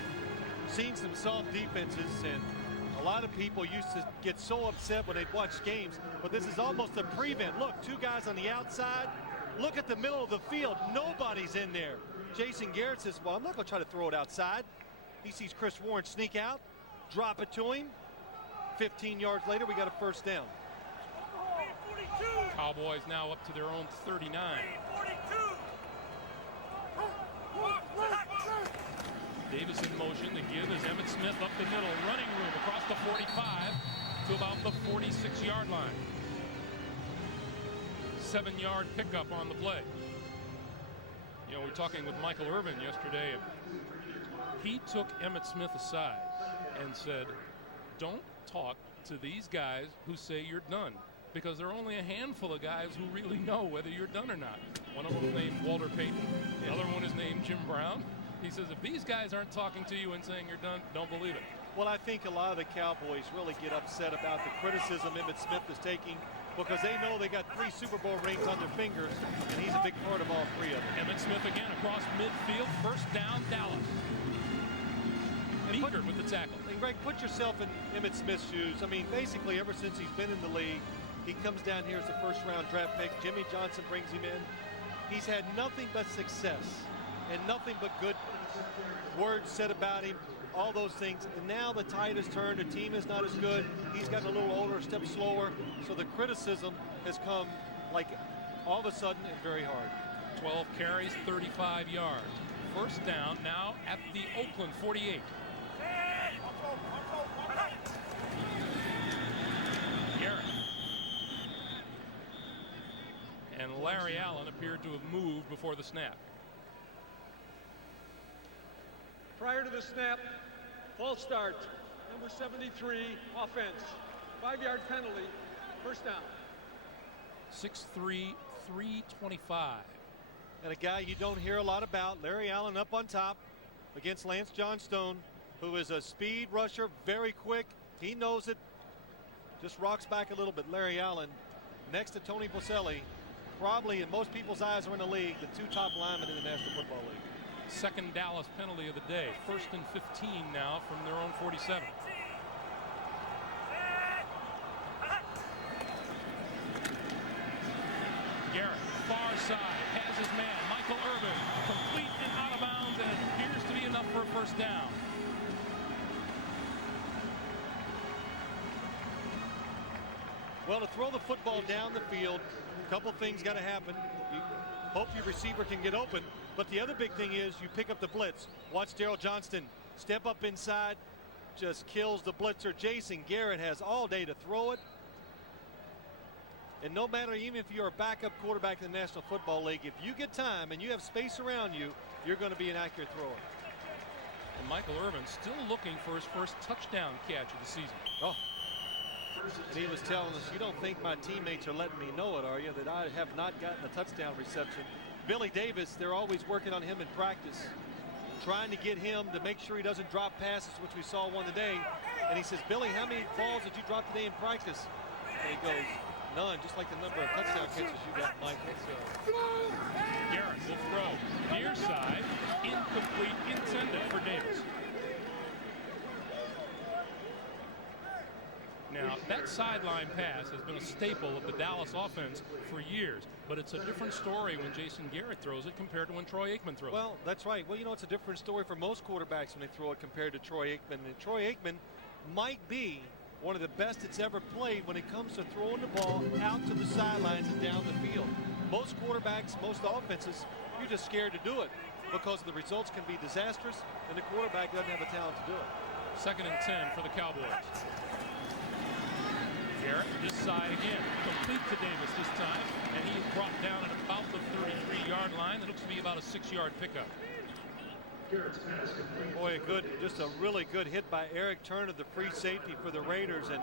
seen some soft defenses, and a lot of people used to get so upset when they'd watch games, but this is almost a prevent. Look, 2 guys on the outside. Look at the middle of the field. Nobody's in there. Jason Garrett says, well, I'm not going to try to throw it outside. He sees Chris Warren sneak out, drop it to him. 15 yards later, we got a first down. Cowboys now up to their own 39. Davis in motion. The give is Emmitt Smith up the middle. Running room across the 45 to about the 46-yard line. 7-yard pickup on the play. You know, we were talking with Michael Irvin yesterday, and he took Emmitt Smith aside and said, don't talk to these guys who say you're done, because there are only a handful of guys who really know whether you're done or not. One of them is named Walter Payton. The other one is named Jim Brown. He says if these guys aren't talking to you and saying you're done, don't believe it. Well, I think a lot of the Cowboys really get upset about the criticism Emmitt Smith is taking. because they know they got 3 Super Bowl rings on their fingers, and he's a big part of all 3 of them. Emmitt Smith again across midfield. First down, Dallas. Beaker with the tackle. And Greg, put yourself in Emmitt Smith's shoes. I mean, basically, ever since he's been in the league, he comes down here as a first-round draft pick. Jimmy Johnson brings him in. He's had nothing but success and nothing but good words said about him, all those things. And now the tide has turned. The team is not as good. He's gotten a little older, a step slower. So the criticism has come like all of a sudden and very hard. 12 carries, 35 yards. First down now at the Oakland 48. Garrett. And Larry Allen appeared to have moved before the snap. Prior to the snap, false start, number 73, offense. 5-yard penalty, first down. 6'3", 325. And a guy you don't hear a lot about, Larry Allen up on top against Lance Johnstone, who is a speed rusher, very quick. He knows it. Just rocks back a little bit. Larry Allen next to Tony Boselli, probably in most people's eyes are in the league, the 2 top linemen in the National Football League. Second Dallas penalty of the day. First and 15 now from their own 47. Garrett, far side, has his man, Michael Irvin, complete and out of bounds, and it appears to be enough for a first down. Well, to throw the football down the field, a couple things got to happen. You hope your receiver can get open, but the other big thing is you pick up the blitz. Watch Daryl Johnston step up inside, just kills the blitzer. Jason Garrett has all day to throw it. And no matter, even if you're a backup quarterback in the National Football League, if you get time and you have space around you, you're going to be an accurate thrower. And Michael Irvin still looking for his first touchdown catch of the season. Oh. And he was telling us, you don't think my teammates are letting me know it, are you, that I have not gotten a touchdown reception. Billy Davis, they're always working on him in practice, trying to get him to make sure he doesn't drop passes, which we saw one today. And he says, Billy, how many balls did you drop today in practice? And he goes, none, just like the number of touchdown catches you got, Michael. So. Garrett will throw near side, incomplete, intended for Davis. Now, that sideline pass has been a staple of the Dallas offense for years, but it's a different story when Jason Garrett throws it compared to when Troy Aikman throws it. Well, that's right. Well, you know, it's a different story for most quarterbacks when they throw it compared to Troy Aikman. And Troy Aikman might be one of the best that's ever played when it comes to throwing the ball out to the sidelines and down the field. Most quarterbacks, most offenses, you're just scared to do it because the results can be disastrous and the quarterback doesn't have the talent to do it. Second and 10 for the Cowboys. Garrett this side again, complete to Davis this time, and he is brought down at about the 33-yard line. That looks to be about a 6-yard pickup. Boy, just a really good hit by Eric Turner, the free safety for the Raiders, and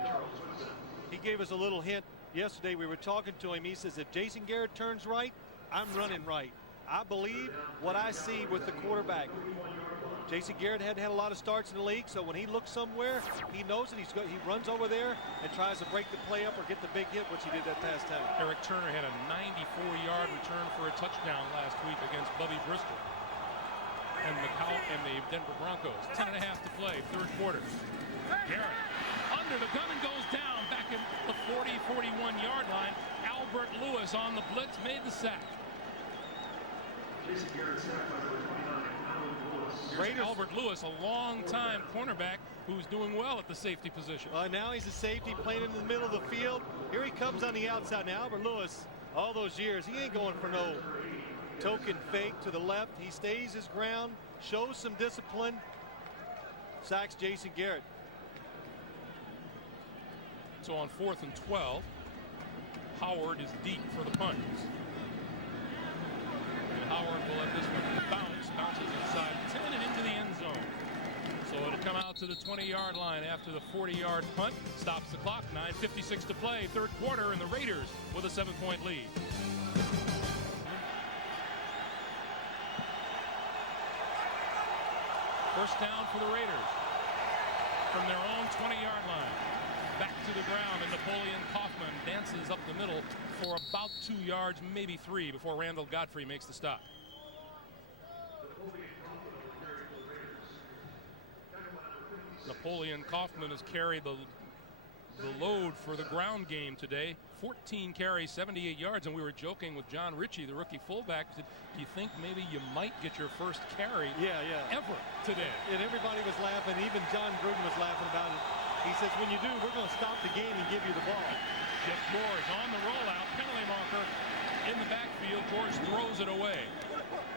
he gave us a little hint yesterday. We were talking to him. He says, if Jason Garrett turns right, I'm running right. I believe what I see with the quarterback. Jason Garrett hadn't had a lot of starts in the league, so when he looks somewhere, he knows it. He runs over there and tries to break the play up or get the big hit, which he did that past time. Eric Turner had a 94-yard return for a touchdown last week against Bubby Bristol and the Denver Broncos. 10.5 to play, third quarter. Garrett under the gun and goes down back at the 41-yard line. Albert Lewis on the blitz made the sack. Jason Garrett sacked by number 29. Raiders. Albert Lewis, a long-time cornerback who's doing well at the safety position. Now he's a safety playing in the middle of the field. Here he comes on the outside. Now Albert Lewis, all those years, he ain't going for no token fake to the left. He stays his ground, shows some discipline, sacks Jason Garrett. So on 4th and 12, Howard is deep for the punt. And Howard will let this one bounces inside 10 and into the end zone. So it'll come out to the 20-yard line after the 40-yard punt. Stops the clock, 9:56 to play, third quarter, and the Raiders with a 7-point lead. First down for the Raiders from their own 20-yard line. back to the ground, and Napoleon Kaufman dances up the middle for about 2 yards, maybe 3, before Randall Godfrey makes the stop. Napoleon Kaufman has carried the load for the ground game today. 14 carries, 78 yards, and we were joking with John Ritchie, the rookie fullback. Do you think maybe you might get your first carry ever today? And everybody was laughing. Even John Gruden was laughing about it. He says, when you do, we're going to stop the game and give you the ball. Jeff George on the rollout, penalty marker in the backfield. George throws it away.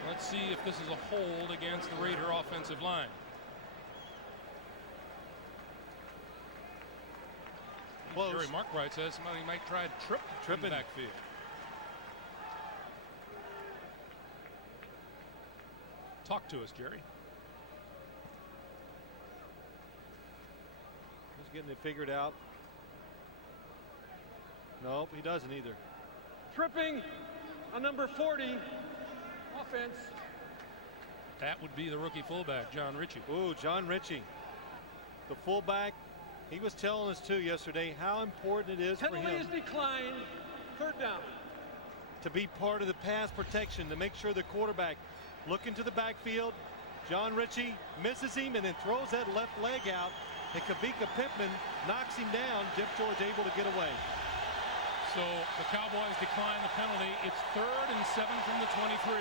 Let's see if this is a hold against the Raider offensive line. Jerry Markwright says somebody might try to trip in the backfield. Talk to us, Jerry. He's getting it figured out. Nope, he doesn't either. Tripping on number 40, offense. That would be the rookie fullback, John Ritchie. Ooh, John Ritchie, the fullback. He was telling us too yesterday how important it is for him. Penalty is declined. 3rd down. To be part of the pass protection, to make sure the quarterback look into the backfield. John Ritchie misses him and then throws that left leg out. And Kavika Pittman knocks him down. Jeff George able to get away. So the Cowboys decline the penalty. It's 3rd and 7 from the 23.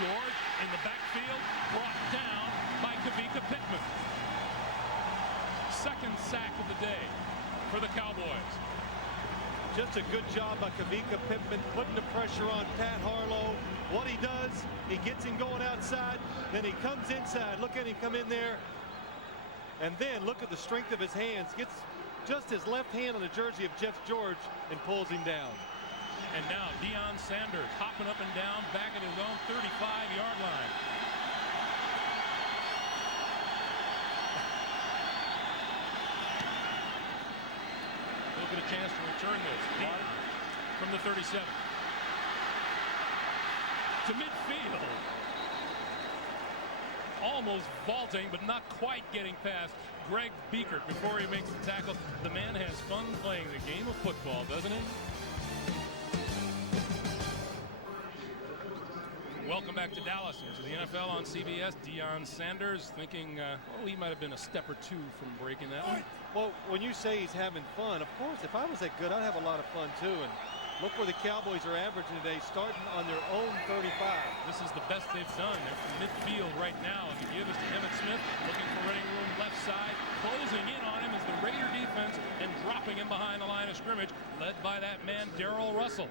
George in the backfield, brought down by Kavika Pittman. 2nd sack of the day for the Cowboys. Just a good job by Kavika Pittman putting the pressure on Pat Harlow. What he does, he gets him going outside, then he comes inside. Look at him come in there. And then look at the strength of his hands. Gets just his left hand on the jersey of Jeff George and pulls him down. And now Deion Sanders hopping up and down back at his own 35-yard line. He'll get a chance to return this. Deion from the 37 to midfield. Almost vaulting, but not quite getting past Greg Biekert before he makes the tackle. The man has fun playing the game of football, doesn't he? Welcome back to Dallas and to the NFL on CBS. Deion Sanders thinking, he might have been a step or two from breaking that one. Well, when you say he's having fun, of course, if I was that good, I'd have a lot of fun too. And look where the Cowboys are averaging today, starting on their own 35. This is the best they've done. They're from midfield right now. And the give is to Emmitt Smith, looking for running room left side. Closing in on him is the Raider defense and dropping him behind the line of scrimmage, led by that man, Darrell Russell.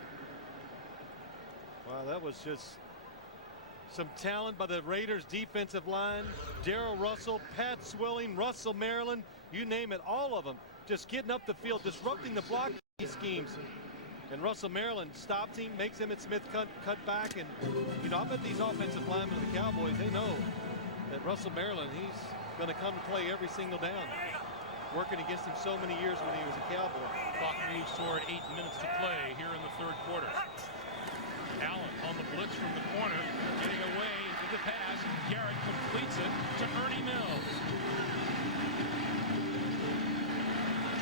Wow, that was just some talent by the Raiders defensive line. Darrell Russell, Pat Swilling, Russell Maryland, you name it, all of them just getting up the field, disrupting the blocking schemes. And Russell Maryland stops him, makes Emmitt Smith cut back. And, you know, I bet these offensive linemen of the Cowboys, they know that Russell Maryland, he's going to come to play every single down. Working against him so many years when he was a Cowboy. Clock moves toward 8 minutes to play here in the 3rd quarter. Allen on the blitz from the corner, getting away with the pass. Garrett completes it to Ernie Mills.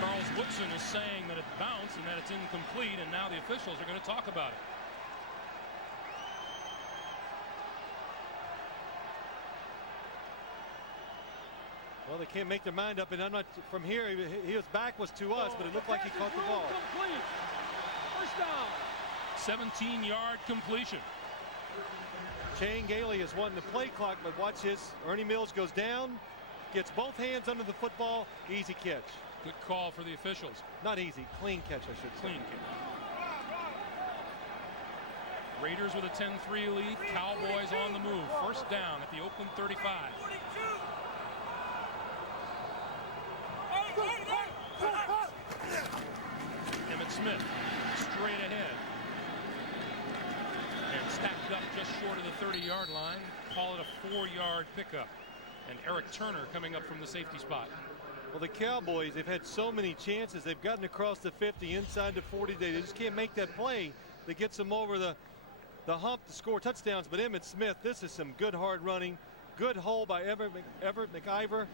Charles Woodson is saying that it bounced and that it's incomplete, and now the officials are going to talk about it. Well, they can't make their mind up, and I'm not from here. His back was to us, but it looked like he caught the ball. Complete. 1st down. 17-yard completion. Chan Gailey is wanting to play clock, but watch his. Ernie Mills goes down, gets both hands under the football, easy catch. Good call for the officials. Not easy, clean catch, I should say. Clean catch. Raiders with a 10-3 lead. Cowboys on the move. 1st down at the Oakland 35. Emmitt Smith straight ahead. And stacked up just short of the 30-yard line. Call it a 4-yard pickup. And Eric Turner coming up from the safety spot. Well, the Cowboys, they've had so many chances. They've gotten across the 50, inside the 40. They just can't make that play that gets them over the the hump to score touchdowns. But Emmitt Smith, this is some good hard running. Good hole by Everett McIver.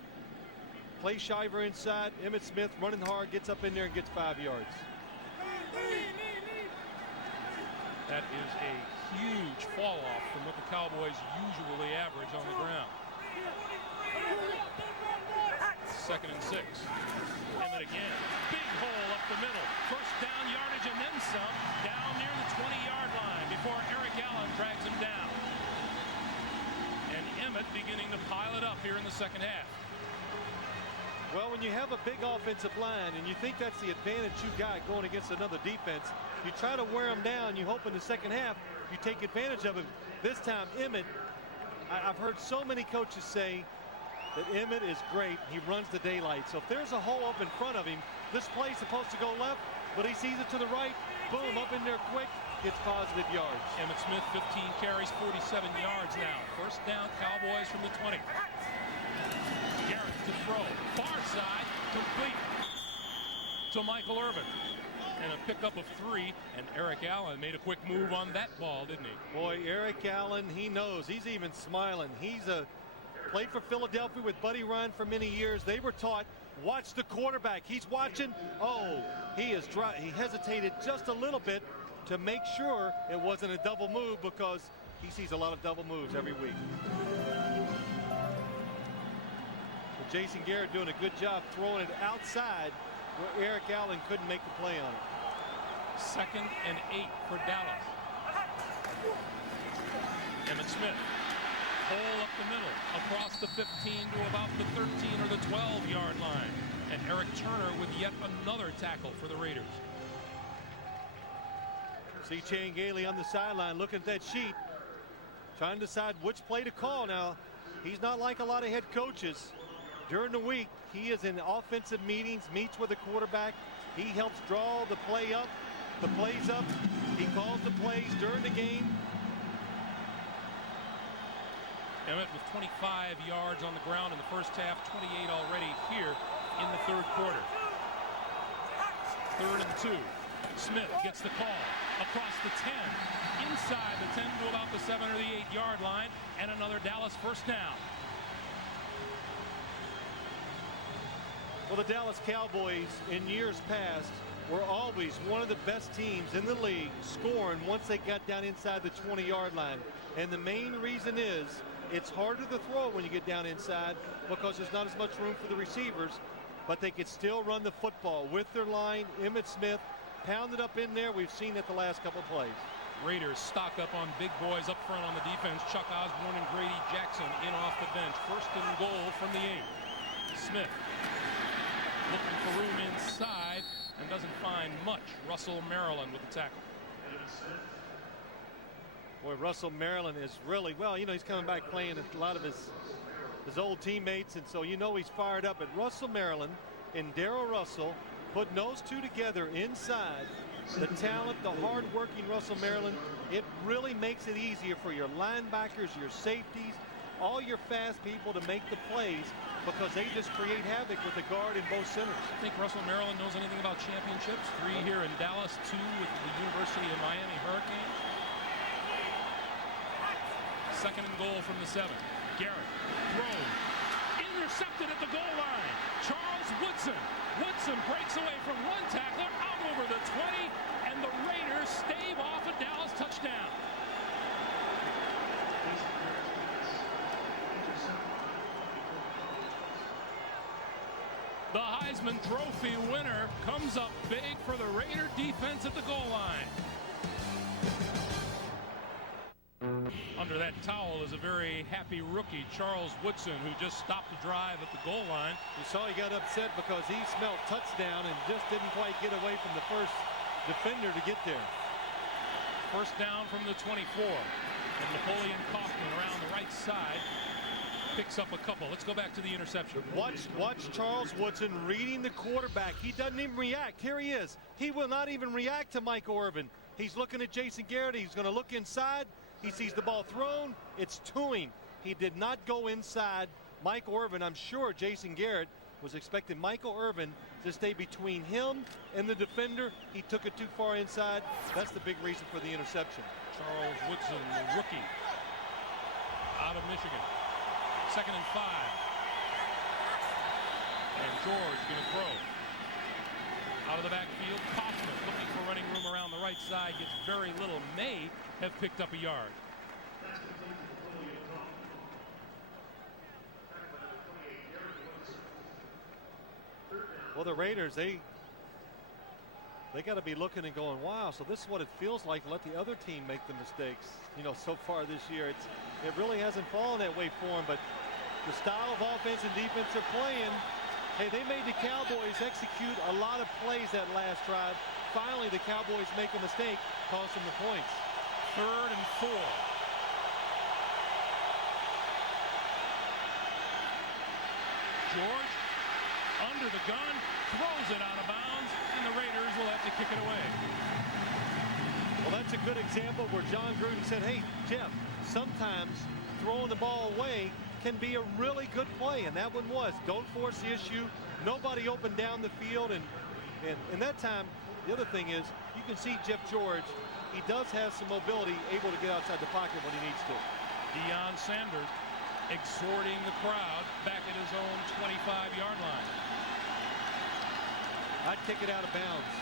Play Shiver inside. Emmitt Smith running hard, gets up in there and gets 5 yards. That is a huge fall off from what the Cowboys usually average on the ground. 2nd and 6. Emmitt again. Big hole up the middle. First down yardage and then some. Down near the 20-yard line before Eric Allen drags him down. And Emmitt beginning to pile it up here in the second half. Well, when you have a big offensive line and you think that's the advantage you got going against another defense, you try to wear them down. You hope in the second half you take advantage of him. This time, Emmitt, I've heard so many coaches say that Emmitt is great. He runs the daylight. So if there's a hole up in front of him, this play's supposed to go left, but he sees it to the right. Boom, up in there quick, gets positive yards. Emmitt Smith, 15 carries, 47 yards now. First down, Cowboys from the 20. Garrett to throw, far side, complete to Michael Irvin. And a pickup of 3, and Eric Allen made a quick move on that ball, didn't he? Boy, Eric Allen, he knows. He's even smiling. He's played for Philadelphia with Buddy Ryan for many years. They were taught, watch the quarterback. He's watching. Oh, he hesitated just a little bit to make sure it wasn't a double move, because he sees a lot of double moves every week. But Jason Garrett doing a good job throwing it outside where Eric Allen couldn't make the play on it. 2nd and 8 for Dallas. Emmitt Smith, hole up the middle, across the 15 to about the 13 or the 12-yard line. And Eric Turner with yet another tackle for the Raiders. See Chan Gailey on the sideline looking at that sheet, trying to decide which play to call. Now, he's not like a lot of head coaches. During the week, he is in offensive meetings, meets with the quarterback. He helps draw the plays up. He calls the plays during the game. Emmitt with 25 yards on the ground in the first half, 28 already here in the third quarter. 3rd and 2. Smith gets the call across the 10, inside the 10 to about the 7 or the 8-yard line, and another Dallas first down. Well, the Dallas Cowboys in years past were always one of the best teams in the league scoring once they got down inside the 20-yard line. And the main reason is it's harder to throw when you get down inside because there's not as much room for the receivers, but they could still run the football with their line. Emmitt Smith pounded up in there. We've seen it the last couple of plays. Raiders stock up on big boys up front on the defense. Chuck Osborne and Grady Jackson in off the bench. 1st and goal from the 8. Smith looking for room inside and doesn't find much. Russell Maryland with the tackle. Boy, Russell Maryland is really, well, you know, he's coming back playing a lot of his old teammates, and so you know he's fired up. But Russell Maryland and Darrell Russell putting those two together inside, the talent, the hard-working Russell Maryland, it really makes it easier for your linebackers, your safeties, all your fast people to make the plays, because they just create havoc with the guard in both centers. I think Russell Maryland knows anything about championships. 3 here in Dallas, 2 with the University of Miami Hurricanes. 2nd and goal from the 7. Garrett throws, intercepted at the goal line. Charles Woodson. Woodson breaks away from one tackler out over the 20, and the Raiders stave off a Dallas touchdown. The Heisman Trophy winner comes up big for the Raider defense at the goal line. Under that towel is a very happy rookie, Charles Woodson, who just stopped the drive at the goal line. You saw he got upset because he smelled touchdown and just didn't quite get away from the first defender to get there. First down from the 24. And Napoleon Kaufman around the right side picks up a couple. Let's go back to the interception. Watch Charles Woodson reading the quarterback. He doesn't even react. Here he is. He will not even react to Michael Irvin. He's looking at Jason Garrett. He's going to look inside. He sees the ball thrown. It's to him. He did not go inside Michael Irvin. I'm sure Jason Garrett was expecting Michael Irvin to stay between him and the defender. He took it too far inside. That's the big reason for the interception. Charles Woodson, the rookie out of Michigan. 2nd and 5. And George going to throw. Out of the backfield, Kaufman looking for running room around the right side. Gets very little. May have picked up a yard. Well, the Raiders, they got to be looking and going, wow, so this is what it feels like to let the other team make the mistakes. You know, so far this year, it really hasn't fallen that way for them, but the style of offense and defense they're playing, hey, they made the Cowboys execute a lot of plays that last drive. Finally, the Cowboys make a mistake, cost them the points. 3rd and 4. George under the gun, throws it out of bounds, and the Raiders will have to kick it away. Well, that's a good example where John Gruden said, hey, Jeff, sometimes throwing the ball away can be a really good play, and that one was. Don't force the issue. Nobody opened down the field, and that time, the other thing is, you can see Jeff George, he does have some mobility, able to get outside the pocket when he needs to. Deion Sanders exhorting the crowd back at his own 25-yard line. I'd kick it out of bounds.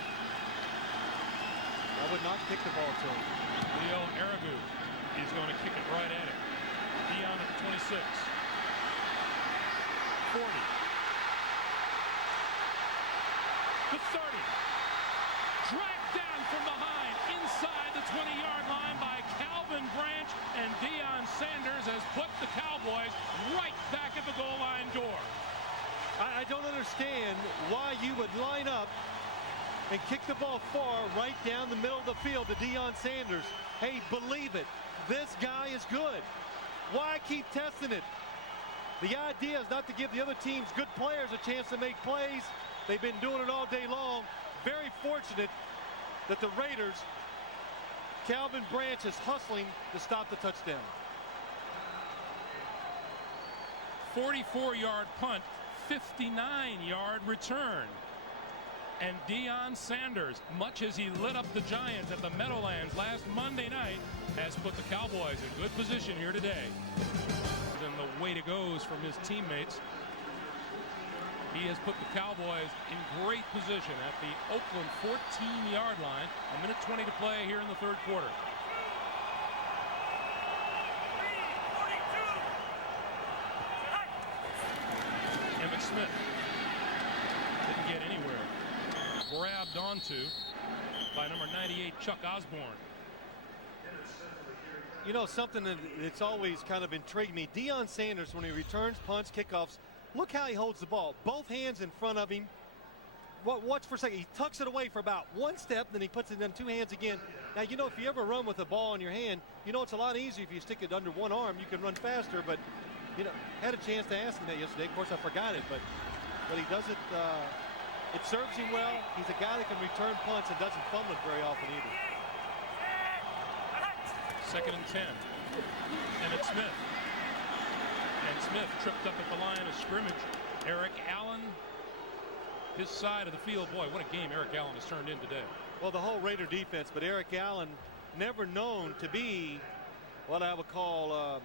I would not kick the ball to him. Leo Aragu is going to kick it right at him. Deion at the 26. 40. The 30. Dragged down from behind inside the 20-yard line by Calvin Branch, and Deion Sanders has put the Cowboys right back at the goal line door. I don't understand why you would line up and kick the ball far right down the middle of the field to Deion Sanders. Hey, believe it, this guy is good. Why keep testing it? The idea is not to give the other team's good players a chance to make plays. They've been doing it all day long. Very fortunate that the Raiders, Calvin Branch is hustling to stop the touchdown. 44-yard punt, 59-yard return. And Deion Sanders, much as he lit up the Giants at the Meadowlands last Monday night, has put the Cowboys in good position here today. And the way to goes from his teammates. He has put the Cowboys in great position at the Oakland 14-yard line. 1:20 to play here in the third quarter. Emmitt Smith didn't get anywhere. Grabbed onto by number 98, Chuck Osborne. You know, something that's always kind of intrigued me, Deion Sanders, when he returns punts, kickoffs, look how he holds the ball. Both hands in front of him. Watch for a second. He tucks it away for about one step, then he puts it in two hands again. Now, you know, if you ever run with a ball in your hand, you know it's a lot easier if you stick it under one arm. You can run faster, but, you know, had a chance to ask him that yesterday. Of course, I forgot it, but he does it. It serves him well. He's a guy that can return punts and doesn't fumble it very often either. 2nd and 10. Emmitt Smith. And Smith tripped up at the line of scrimmage. Eric Allen, his side of the field. Boy, what a game Eric Allen has turned in today. Well, the whole Raider defense, but Eric Allen, never known to be what I would call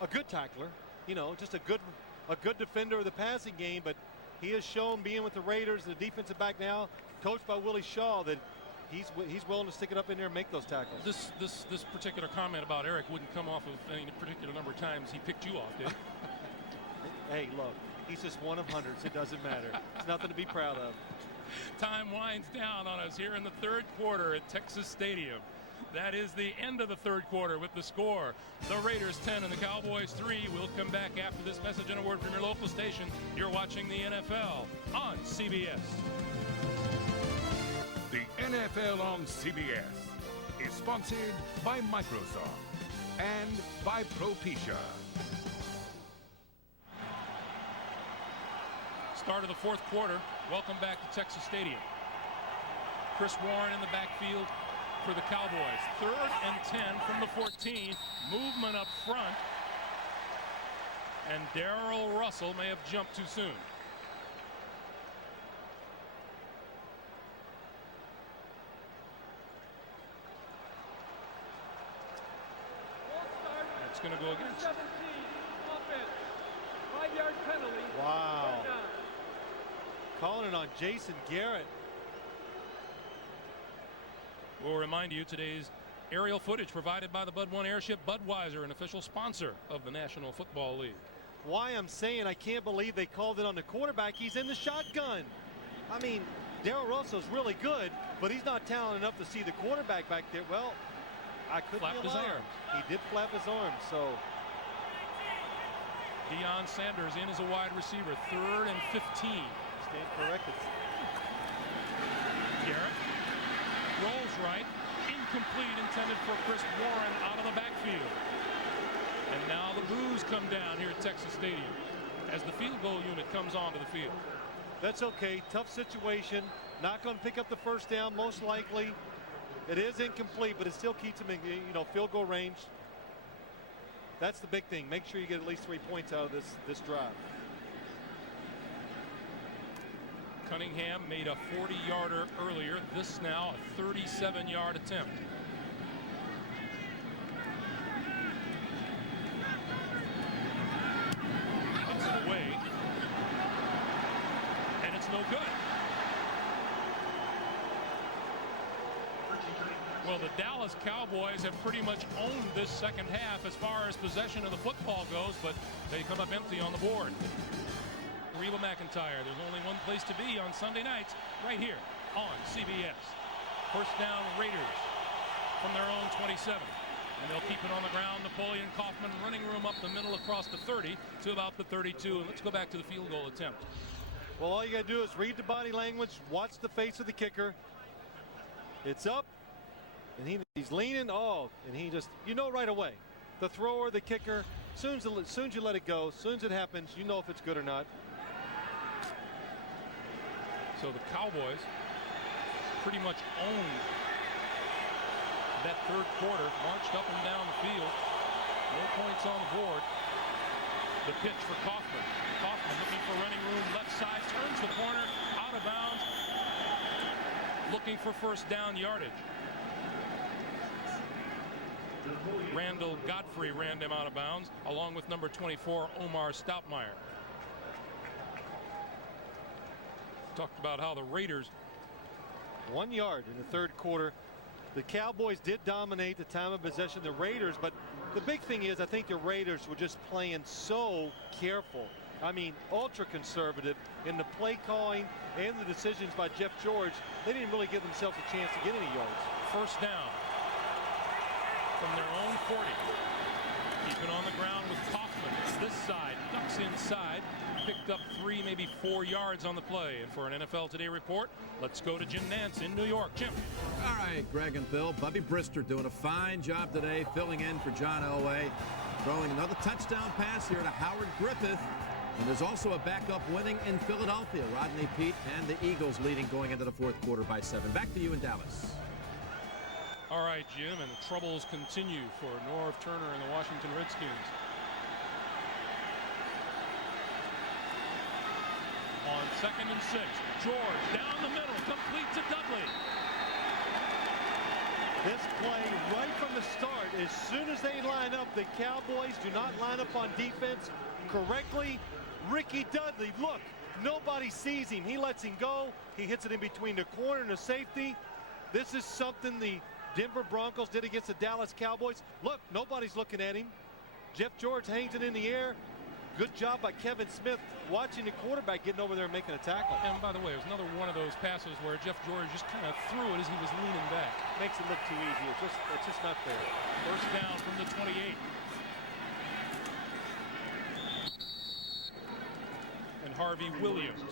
a good tackler. You know, just a good defender of the passing game, but he has shown, being with the Raiders, the defensive back now, coached by Willie Shaw, that he's willing to stick it up in there and make those tackles. This particular comment about Eric wouldn't come off of any particular number of times he picked you off, did it? Hey, look, he's just one of hundreds. It doesn't matter. It's nothing to be proud of. Time winds down on us here in the third quarter at Texas Stadium. That is the end of the third quarter with the score. The Raiders 10 and the Cowboys 3. We'll come back after this message and a word from your local station. You're watching the NFL on CBS. The NFL on CBS is sponsored by Microsoft and by Propecia. Start of the fourth quarter. Welcome back to Texas Stadium. Chris Warren in the backfield for the Cowboys. 3rd and 10 from the 14. Movement up front. And Darrell Russell may have jumped too soon. it's going to go against. 17, offense. 5-yard penalty. Wow. Third down. Calling it on Jason Garrett. We'll remind you today's aerial footage provided by the Bud One Airship Budweiser, an official sponsor of the National Football League. Why I'm saying I can't believe they called it on the quarterback. He's in the shotgun. I mean, Darrell Russell's really good, but he's not talented enough to see the quarterback back there. Well, I couldn't Flapped be his alarmed. arms. He did flap his arms, so. Deion Sanders in as a wide receiver, 3rd and 15. Stand corrected. Garrett rolls right, incomplete, intended for Chris Warren out of the backfield. And now the boos come down here at Texas Stadium as the field goal unit comes onto the field. That's okay. Tough situation. Not going to pick up the first down, most likely. It is incomplete, but it still keeps him in, field goal range. That's the big thing. Make sure you get at least 3 points out of this drive. Cunningham made a 40-yarder earlier. This now a 37-yard attempt. Hits it away. And it's no good. Well, the Dallas Cowboys have pretty much owned this second half as far as possession of the football goes, but they come up empty on the board. Reba McEntire, there's only one place to be on Sunday nights, right here on CBS. First down, Raiders from their own 27. And they'll keep it on the ground. Napoleon Kaufman running room up the middle across the 30 to about the 32. And let's go back to the field goal attempt. Well, all you got to do is read the body language, watch the face of the kicker. It's up, and he's leaning. Oh, and he just, right away. The thrower, the kicker, as soon as you let it go, as soon as it happens, you know if it's good or not. So the Cowboys pretty much owned that third quarter, marched up and down the field. No points on the board. The pitch for Kaufman. Kaufman looking for running room, left side, turns the corner, out of bounds, looking for first down yardage. Randall Godfrey ran them out of bounds, along with number 24, Omar Stoutmeyer. Talked about how the Raiders 1 yard in the third quarter. The Cowboys did dominate the time of possession, the Raiders, but the big thing is I think the Raiders were just playing so careful. I mean, ultra conservative in the play calling and the decisions by Jeff George. They didn't really give themselves a chance to get any yards. First down from their own 40. Keep it on the ground with Kaufman. This side, ducks inside. Picked up 3, maybe 4 yards on the play. And for an NFL Today report, let's go to Jim Nantz in New York. Jim. All right, Greg and Phil. Bubby Brister doing a fine job today, filling in for John Elway, throwing another touchdown pass here to Howard Griffith. And there's also a backup winning in Philadelphia. Rodney Peete and the Eagles leading going into the fourth quarter by 7. Back to you in Dallas. All right, Jim, and the troubles continue for Norv Turner and the Washington Redskins. On 2nd and 6, George down the middle, complete to Dudley. This play right from the start, as soon as they line up, the Cowboys do not line up on defense correctly. Ricky Dudley, look, nobody sees him. He lets him go. He hits it in between the corner and the safety. This is something the Denver Broncos did against the Dallas Cowboys. Look, nobody's looking at him. Jeff George hangs it in the air. Good job by Kevin Smith watching the quarterback getting over there and making a tackle. And by the way, it was another one of those passes where Jeff George just kind of threw it as he was leaning back. Makes it look too easy. It's just not fair. First down from the 28. And Harvey Williams.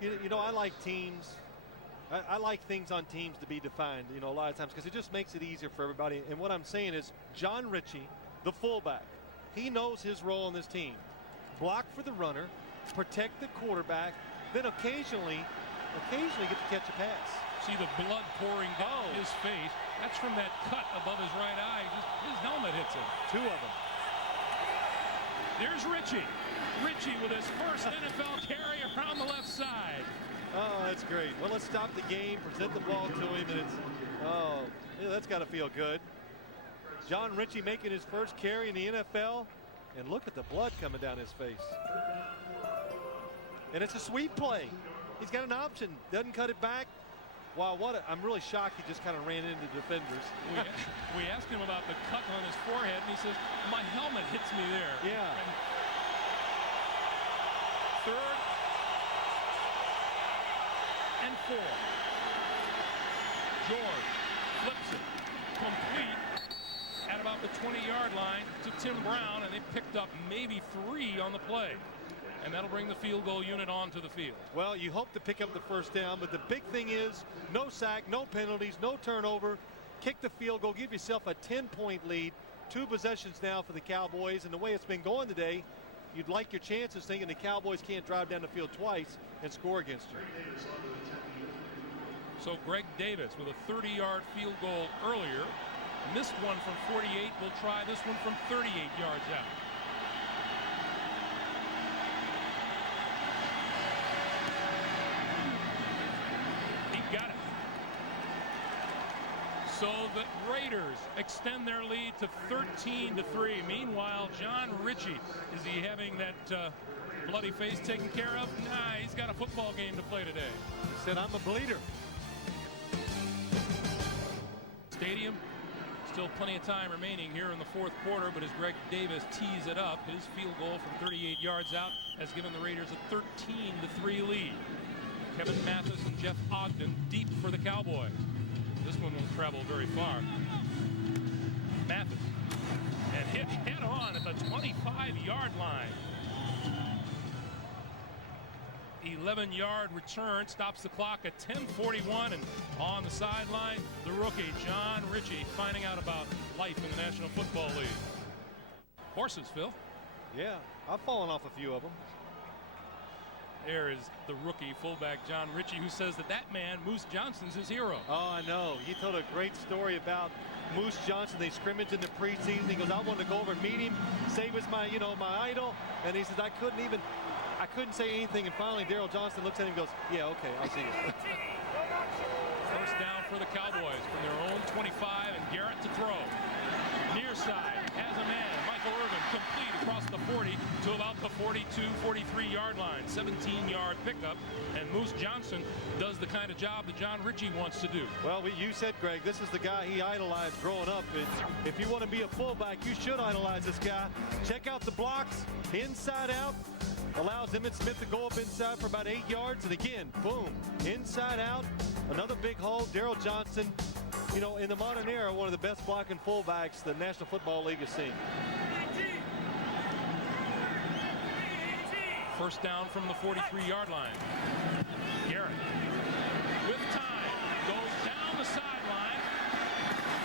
I like teams. I like things on teams to be defined, a lot of times, because it just makes it easier for everybody. And what I'm saying is John Ritchie, the fullback, he knows his role on this team. Block for the runner, protect the quarterback, then occasionally get to catch a pass. See the blood pouring down his face. That's from that cut above his right eye. His helmet hits him. 2 of them. There's Ritchie. Ritchie with his first NFL carry around the left side. Oh, that's great. Well, let's stop the game, present the ball to him, and that's got to feel good. John Ritchie making his first carry in the NFL. And look at the blood coming down his face. And it's a sweep play. He's got an option. Doesn't cut it back. Wow, I'm really shocked he just kind of ran into defenders. We asked him about the cut on his forehead, and he says, my helmet hits me there. Yeah. And third and 4. George flips it complete at about the 20-yard line to Tim Brown, and they picked up maybe 3 on the play. And that'll bring the field goal unit onto the field. Well, you hope to pick up the first down, but the big thing is no sack, no penalties, no turnover. Kick the field goal, give yourself a 10-point lead. 2 possessions now for the Cowboys, and the way it's been going today, you'd like your chances thinking the Cowboys can't drive down the field twice and score against you. So Greg Davis with a 30-yard field goal earlier. Missed one from 48. We'll try this one from 38 yards out. Got it. So the Raiders extend their lead to 13-3. Meanwhile, John Ritchie, is he having that bloody face taken care of? Nah, he's got a football game to play today. He said, I'm a bleeder. Stadium, still plenty of time remaining here in the 4th quarter, but as Greg Davis tees it up, his field goal from 38 yards out has given the Raiders a 13-3 lead. Kevin Mathis and Jeff Ogden deep for the Cowboys. This one won't travel very far. Mathis, and hit head on at the 25-yard line. 11-yard return stops the clock at 10:41, and on the sideline, the rookie John Ritchie finding out about life in the National Football League. Horses, Phil. Yeah, I've fallen off a few of them. There is the rookie fullback John Ritchie, who says that man, Moose Johnson's his hero. Oh, I know. He told a great story about Moose Johnson. They scrimmaged in the preseason. He goes, I wanted to go over and meet him, say he was my idol. And he says, I couldn't say anything. And finally, Daryl Johnston looks at him and goes, yeah, okay, I'll see you. First down for the Cowboys from their own 25, and Garrett to throw. Near side has a man, Michael Irvin, complete across the 40 to about the 42-43-yard line. 17-yard pickup, and Moose Johnson does the kind of job that John Ritchie wants to do. Well, you said, Greg, this is the guy he idolized growing up. If you want to be a fullback, you should idolize this guy. Check out the blocks, inside out. Allows Emmitt Smith to go up inside for about 8 yards, and again, boom, inside out. Another big hole. Daryl Johnston, in the modern era, one of the best blocking fullbacks the National Football League has seen. First down from the 43-yard line. Garrett with time goes down the sideline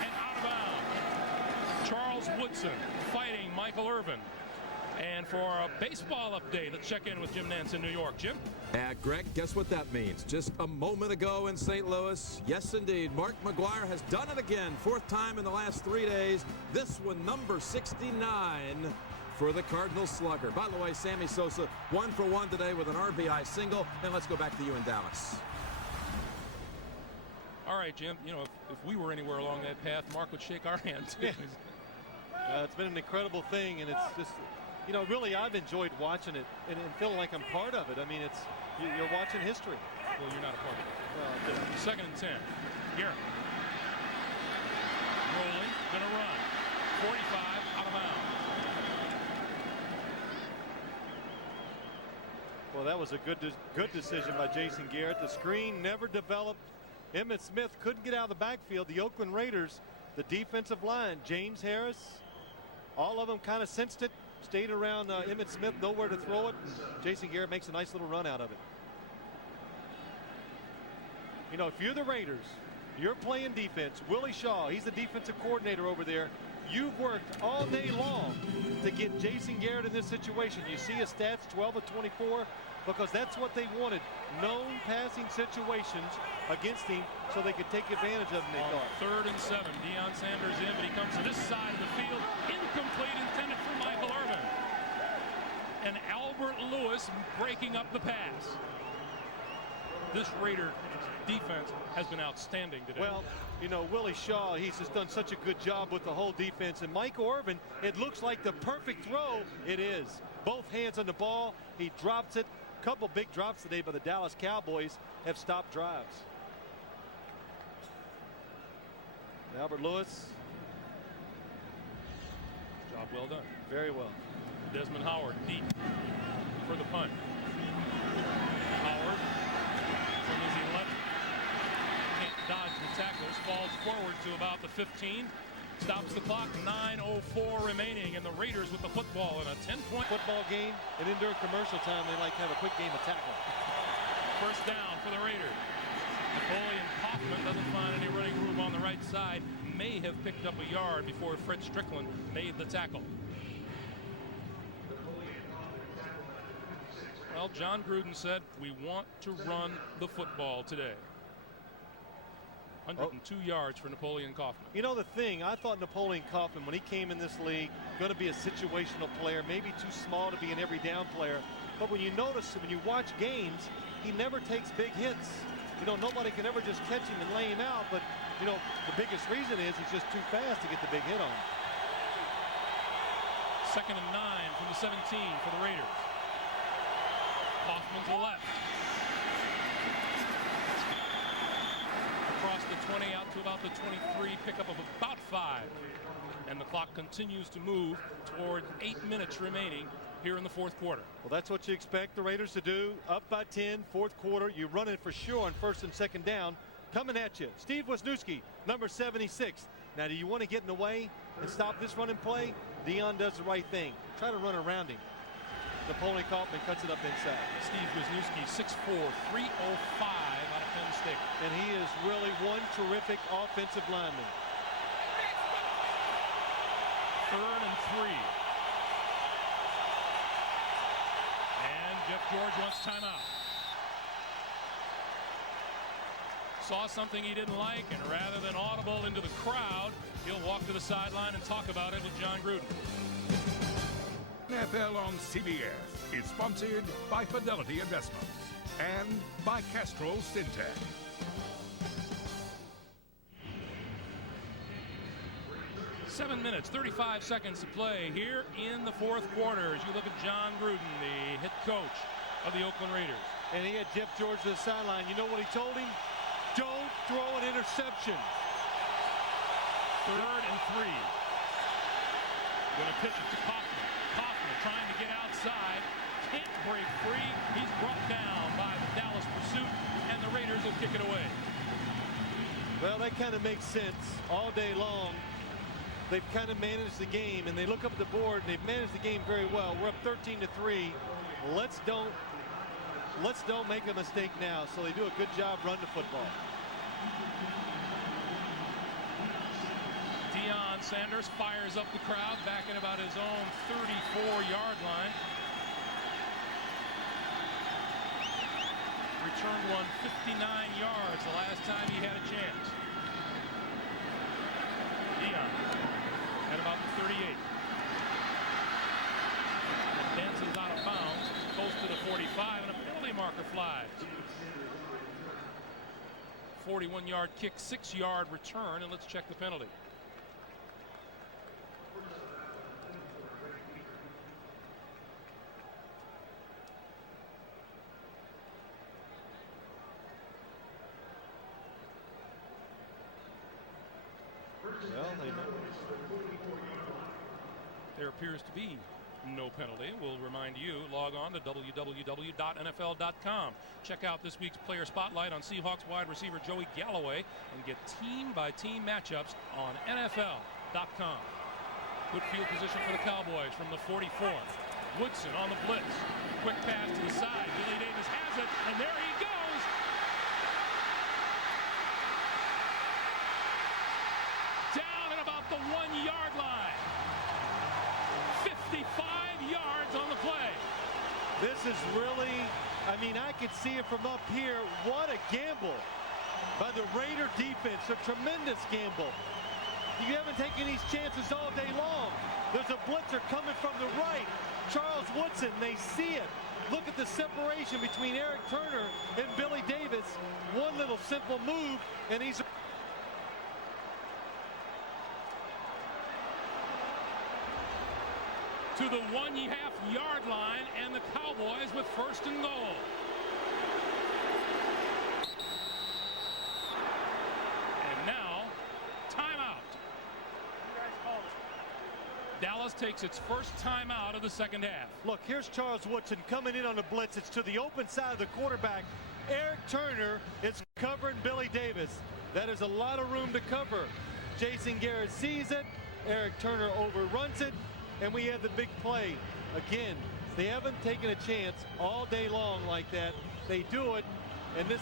and out of bounds. Charles Woodson fighting Michael Irvin. And for a baseball update, let's check in with Jim Nance in New York. Jim? Greg, guess what that means? Just a moment ago in St. Louis, yes, indeed, Mark McGwire has done it again. 4th time in the last 3 days. This one, number 69 for the Cardinals slugger. By the way, Sammy Sosa, 1 for 1 today with an RBI single. And let's go back to you in Dallas. All right, Jim, if we were anywhere along that path, Mark would shake our hand, too. Yeah. It's been an incredible thing, and it's just... really, I've enjoyed watching it and feeling like I'm part of it. I mean, you're watching history. Well, you're not a part of it. Well, 2nd and 10. Garrett. Rolling, gonna run. 45, out of bounds. Well, that was a good decision by Jason Garrett. The screen never developed. Emmitt Smith couldn't get out of the backfield. The Oakland Raiders, the defensive line, James Harris, all of them kind of sensed it. Stayed around Emmitt Smith, nowhere to throw it. Jason Garrett makes a nice little run out of it. If you're the Raiders, you're playing defense. Willie Shaw, he's the defensive coordinator over there. You've worked all day long to get Jason Garrett in this situation. You see his stats, 12 of 24, because that's what they wanted. Known passing situations against him so they could take advantage of him, they thought. 3rd and 7, Deion Sanders in, but he comes to this side of the field. Incomplete, intended for Michael Irvin. And Albert Lewis breaking up the pass. This Raider defense has been outstanding today. Well, you know, Willie Shaw, he's just done such a good job with the whole defense. And Mike Orvin, it looks like the perfect throw. It is. Both hands on the ball. He drops it. A couple big drops today by the Dallas Cowboys have stopped drives. Albert Lewis. Job well done. Very well. Desmond Howard deep for the punt. Howard from his 11. Can't dodge the tacklers. Falls forward to about the 15. Stops the clock. 9:04 remaining, and the Raiders with the football in a 10-point football game. And then during commercial time, they like to have a quick game of tackle. First down for the Raiders. Napoleon Kaufman doesn't find any running room on the right side. May have picked up a yard before Fred Strickland made the tackle. Well, John Gruden said, we want to run the football today. 102 yards for Napoleon Kaufman. You know the thing, I thought Napoleon Kaufman, when he came in this league, going to be a situational player, maybe too small to be an every down player. But when you notice, when you watch games, he never takes big hits. You know, nobody can ever just catch him and lay him out, but you know, the biggest reason is he's just too fast to get the big hit on. 2nd and 9 from the 17 for the Raiders. Kaufman to the left. Across the 20 out to about the 23, pickup of about 5. And the clock continues to move toward 8 minutes remaining here in the fourth quarter. Well, that's what you expect the Raiders to do. Up by 10, fourth quarter. You run it for sure on 1st and 2nd down. Coming at you, Steve Wisniewski, number 76. Now, do you want to get in the way and stop this run and play? Dion does the right thing. Try to run around him. Napoleon Kaufman cuts it up inside. Steve Wisniewski, 6'4", 305 out of Penn State. And he is really one terrific offensive lineman. 3rd and 3. And Jeff George wants timeout. Saw something he didn't like, and rather than audible into the crowd, he'll walk to the sideline and talk about it with John Gruden. NFL on CBS is sponsored by Fidelity Investments and by Castrol Syntec. Seven minutes, 35 seconds to play here in the fourth quarter as you look at John Gruden, the head coach of the Oakland Raiders. And he had Jeff George to the sideline. You know what he told him? Don't throw an interception. 3rd and 3. Going to pitch it to Kaufman. Kaufman trying to get outside. Can't break free. He's brought down by the Dallas pursuit, and the Raiders will kick it away. Well, that kind of makes sense. All day long, they've kind of managed the game, and they look up at the board, and they've managed the game very well. We're up 13-3. Let's don't make a mistake now. So they do a good job running the football. Deion Sanders fires up the crowd back in about his own 34-yard line. Returned one 59 yards the last time he had a chance. Deion at about the 38. And dances out of bounds, close to the 45, and a penalty marker flies. 41-yard kick, 6-yard return, and let's check the penalty. Well, there appears to be no penalty. We'll remind you, log on to www.nfl.com. Check out this week's player spotlight on Seahawks wide receiver Joey Galloway and get team-by-team matchups on NFL.com. Good field position for the Cowboys from the 44. Woodson on the blitz. Quick pass to the side. Willie Davis has it, and there he goes. Down at about the 1-yard line. 55 yards on the play. this is really, I mean, I could see it from up here. What a gamble by the Raider defense. A tremendous gamble. You haven't taken these chances all day long. There's a blitzer coming from the right. Charles Woodson, they see it. Look at the separation between Eric Turner and Billy Davis. One little simple move, and he's... To the 1.5-yard line, and the Cowboys with 1st and goal. And now, timeout. Dallas takes its first timeout of the second half. Look, here's Charles Woodson coming in on the blitz. It's to the open side of the quarterback. Eric Turner is covering Billy Davis. That is a lot of room to cover. Jason Garrett sees it. Eric Turner overruns it. And we had the big play. Again, they haven't taken a chance all day long like that. They do it, and in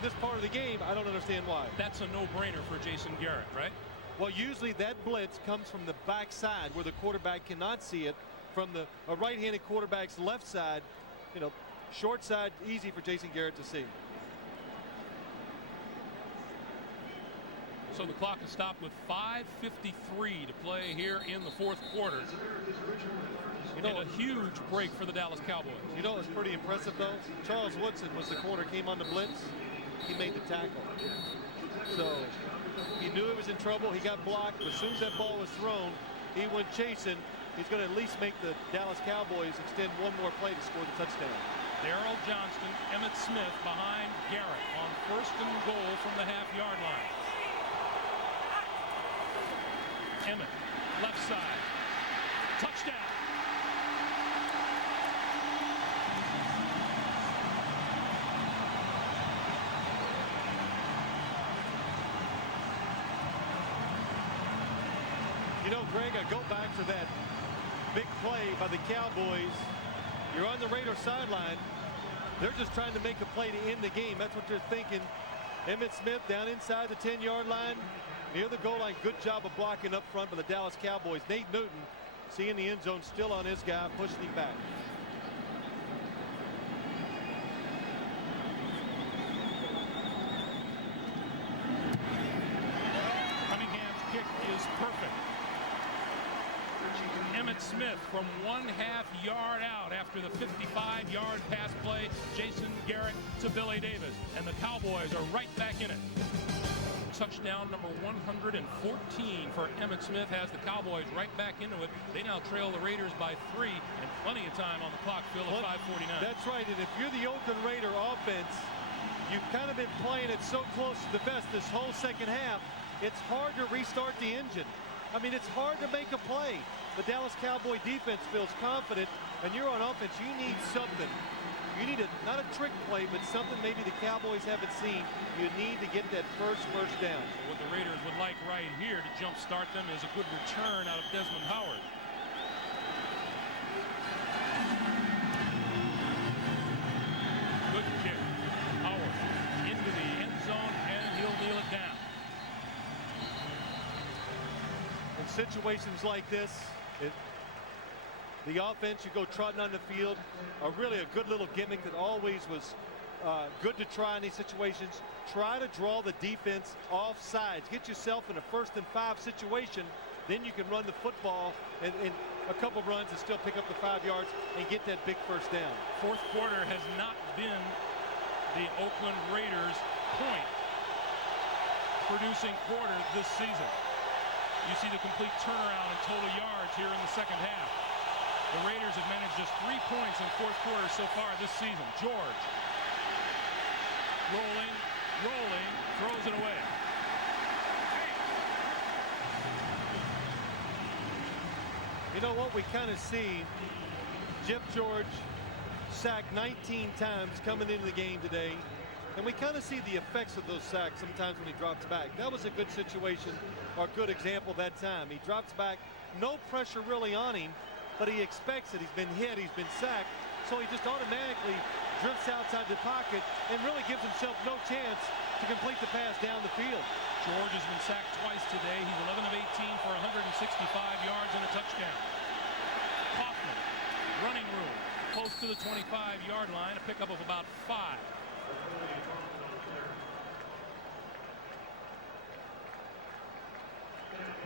this part of the game, I don't understand why. That's a no-brainer for Jason Garrett, right? Well, usually that blitz comes from the backside where the quarterback cannot see it. From a right-handed quarterback's left side, you know, short side, easy for Jason Garrett to see. So the clock is stopped with 5:53 to play here in the 4th quarter. You know, and a huge break for the Dallas Cowboys. You know, it's pretty impressive, though. Charles Woodson was the corner, came on the blitz. He made the tackle. So he knew he was in trouble. He got blocked. But as soon as that ball was thrown, he went chasing. He's going to at least make the Dallas Cowboys extend one more play to score the touchdown. Darrell Johnston, Emmitt Smith behind Garrett on 1st and goal from the half-yard line. Emmitt, left side. Touchdown. You know, Greg, I go back to that big play by the Cowboys. You're on the Raider sideline. They're just trying to make a play to end the game. That's what they're thinking. Emmitt Smith down inside the 10-yard line. Near the goal line, good job of blocking up front by the Dallas Cowboys. Nate Newton seeing the end zone, still on his guy, pushing him back. Cunningham's kick is perfect. Emmitt Smith from 1/2 yard out after the 55-yard pass play. Jason Garrett to Billy Davis, and the Cowboys are right back in it. Touchdown number 114 for Emmitt Smith has the Cowboys right back into it. They now trail the Raiders by 3 and plenty of time on the clock, Phil, at 5:49. That's right, and if you're the Oakland Raider offense, you've kind of been playing it so close to the vest this whole second half, it's hard to restart the engine. I mean, it's hard to make a play. The Dallas Cowboy defense feels confident, and you're on offense. You need something. You need not a trick play, but something maybe the Cowboys haven't seen. You need to get that first down. What the Raiders would like right here to jumpstart them is a good return out of Desmond Howard. Good kick. Howard into the end zone, and he'll kneel it down. In situations like this, the offense, you go trotting on the field, are really a good little gimmick that always was good to try in these situations. Try to draw the defense off sides. Get yourself in a 1st and 5 situation. Then you can run the football in a couple runs and still pick up the 5 yards and get that big first down. 4th quarter has not been the Oakland Raiders' point producing quarter this season. You see the complete turnaround in total yards here in the second half. The Raiders have managed just 3 points in 4th quarter so far this season. George rolling, throws it away. You know what we kind of see? Jeff George sacked 19 times coming into the game today. And we kind of see the effects of those sacks sometimes when he drops back. That was a good situation or good example that time. He drops back, no pressure really on him, but he expects it. He's been hit, he's been sacked, so he just automatically drifts outside the pocket and really gives himself no chance to complete the pass down the field. George has been sacked twice today. He's 11 of 18 for 165 yards and a touchdown. Kaufman, running room, close to the 25-yard line, a pickup of about 5.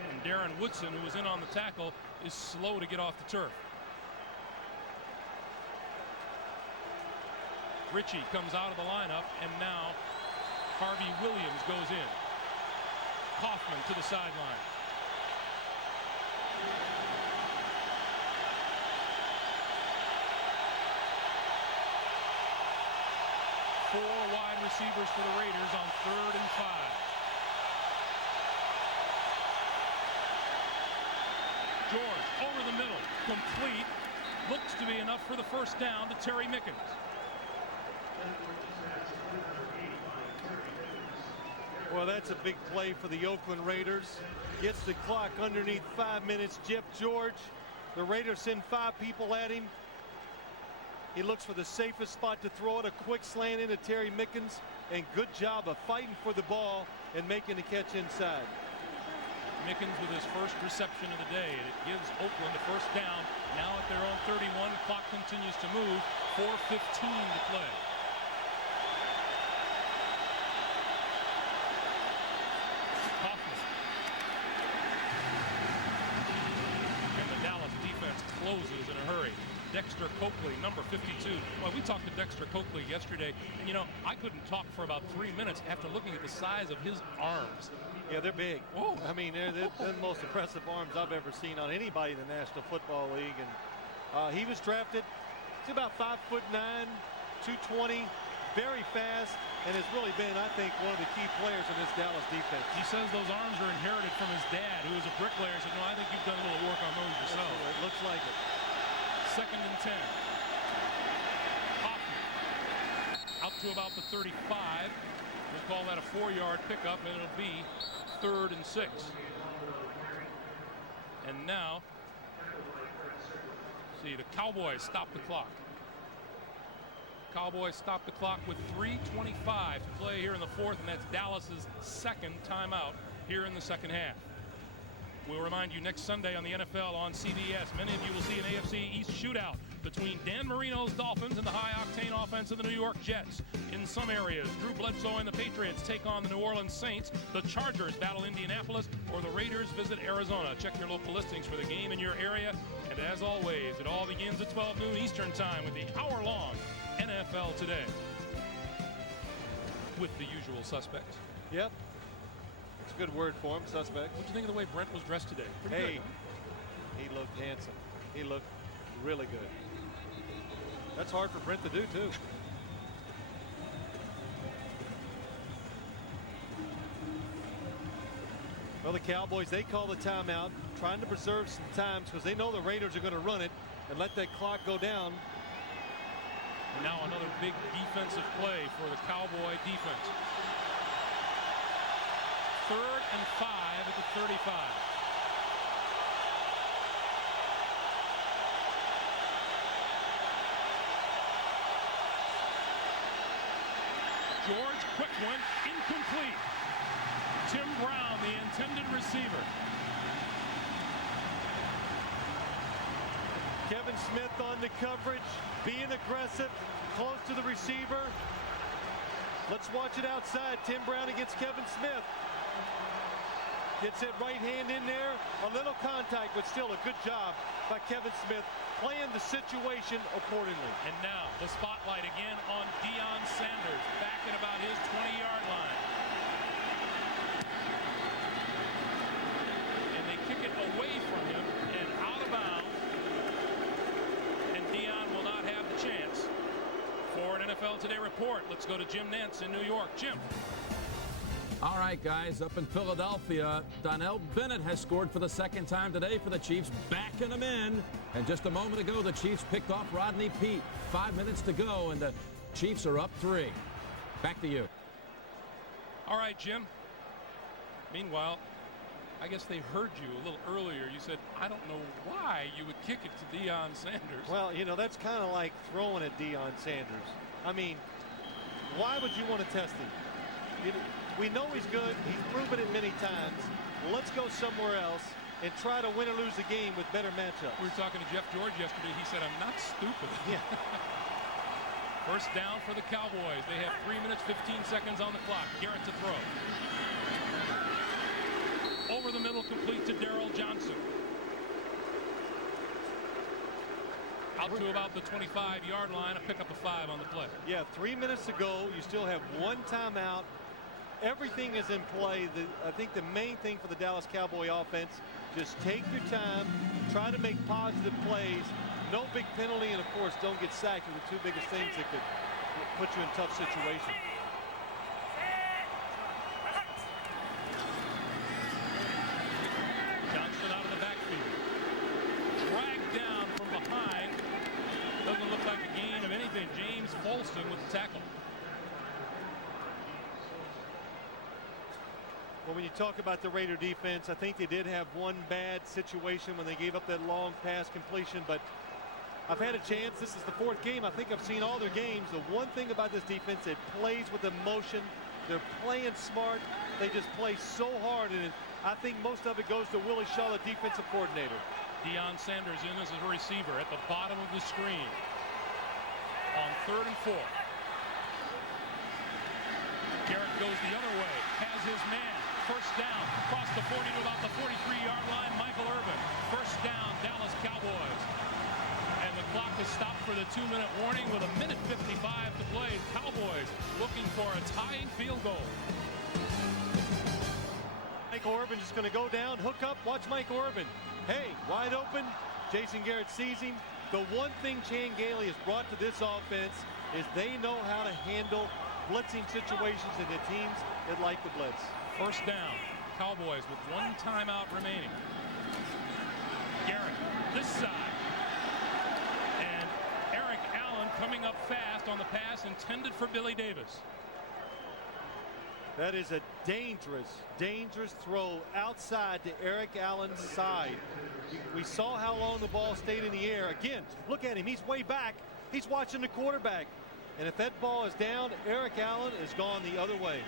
And Darren Woodson, who was in on the tackle, is slow to get off the turf. Ritchie comes out of the lineup, and now Harvey Williams goes in. Kaufman to the sideline. Four wide receivers for the Raiders on 3rd and 5. George over the middle, complete. Looks to be enough for the first down to Terry Mickens. Well, that's a big play for the Oakland Raiders. Gets the clock underneath 5 minutes. Jeff George, the Raiders send 5 people at him. He looks for the safest spot to throw it. A quick slant into Terry Mickens, and good job of fighting for the ball and making the catch inside. Mickens with his first reception of the day, and it gives Oakland a first down. Now at their own 31, clock continues to move. 4:15 to play. Kaufman. And the Dallas defense closes in a hurry. Dexter Coakley, number 52. Well, we talked to Dexter Coakley yesterday, and you know, I couldn't talk for about 3 minutes after looking at the size of his arms. Yeah, they're big. Whoa. I mean, they're the most impressive arms I've ever seen on anybody in the National Football League. And he was drafted to about 5'9", 220, very fast, and has really been, I think, one of the key players in this Dallas defense. He says those arms are inherited from his dad, who was a bricklayer. He said, no, I think you've done a little work on those yourself. It looks like it. 2nd and 10. Hoffman out to about the 35. We'll call that a 4-yard pickup, and it'll be 3rd and 6. And now, see, the Cowboys stop the clock. Cowboys stop the clock with 3:25 to play here in the 4th, and that's Dallas's 2nd timeout here in the 2nd half. We'll remind you next Sunday on the NFL on CBS, many of you will see an AFC East shootout between Dan Marino's Dolphins and the high-octane offense of the New York Jets. In some areas, Drew Bledsoe and the Patriots take on the New Orleans Saints. The Chargers battle Indianapolis, or the Raiders visit Arizona. Check your local listings for the game in your area. And as always, it all begins at 12 noon Eastern Time with the hour-long NFL Today, with the usual suspects. Yep. It's a good word for him, suspect. What do you think of the way Brent was dressed today? Pretty Hey, good, huh? he looked handsome. He looked really good. That's hard for Brent to do, too. Well, the Cowboys, they call the timeout, trying to preserve some time because they know the Raiders are going to run it and let that clock go down. And now another big defensive play for the Cowboy defense. 3rd and 5 at the 35. George, quick one, incomplete. Tim Brown, the intended receiver. Kevin Smith on the coverage, being aggressive, close to the receiver. Let's watch it outside. Tim Brown against Kevin Smith. Gets it right hand in there. A little contact, but still a good job by Kevin Smith playing the situation accordingly. And now the spotlight again on Deion Sanders, back at about his 20-yard line. And they kick it away from him and out of bounds. And Deion will not have the chance for an NFL Today report. Let's go to Jim Nantz in New York. Jim. All right, guys, up in Philadelphia, Donnell Bennett has scored for the 2nd time today for the Chiefs, backing them in. And just a moment ago, the Chiefs picked off Rodney Peete. 5 minutes to go, and the Chiefs are up 3. Back to you. All right, Jim. Meanwhile, I guess they heard you a little earlier. You said, I don't know why you would kick it to Deion Sanders. Well, you know, that's kind of like throwing at Deion Sanders. I mean, why would you want to test him? We know he's good. He's proven it many times. Let's go somewhere else and try to win or lose the game with better matchups. We were talking to Jeff George yesterday. He said, I'm not stupid. Yeah. First down for the Cowboys. They have 3 minutes, 15 seconds on the clock. Garrett to throw. Over the middle, complete to Darrell Johnson. Out to about the 25-yard line, a pick up of 5 on the play. Yeah, 3 minutes to go. You still have 1 timeout. Everything is in play. I think the main thing for the Dallas Cowboy offense, just take your time, try to make positive plays, no big penalty, and of course don't get sacked are the 2 biggest things that could put you in tough situations. Johnson out of the backfield. Dragged down from behind. Doesn't look like a gain of anything. James Folston with the tackle. Well, when you talk about the Raider defense, I think they did have one bad situation when they gave up that long pass completion, but I've had a chance. This is the 4th game. I think I've seen all their games. The one thing about this defense, it plays with emotion. They're playing smart. They just play so hard, and I think most of it goes to Willie Shaw, the defensive coordinator. Deion Sanders in as a receiver at the bottom of the screen on 3rd and 4. Garrett goes the other way, has his man. First down, across the 40 to about the 43-yard line. Michael Irvin. First down, Dallas Cowboys. And the clock is stopped for the 2-minute warning with 1:55 to play. Cowboys looking for a tying field goal. Michael Irvin just going to go down, hook up, watch Michael Irvin. Hey, wide open. Jason Garrett sees him. The one thing Chan Gailey has brought to this offense is they know how to handle blitzing situations and the teams that like the blitz. First down, Cowboys with 1 timeout remaining. Garrett, this side. And Eric Allen coming up fast on the pass intended for Billy Davis. That is a dangerous throw outside to Eric Allen's side. We saw how long the ball stayed in the air. Again, look at him. He's way back. He's watching the quarterback. And if that ball is down, Eric Allen is gone the other way.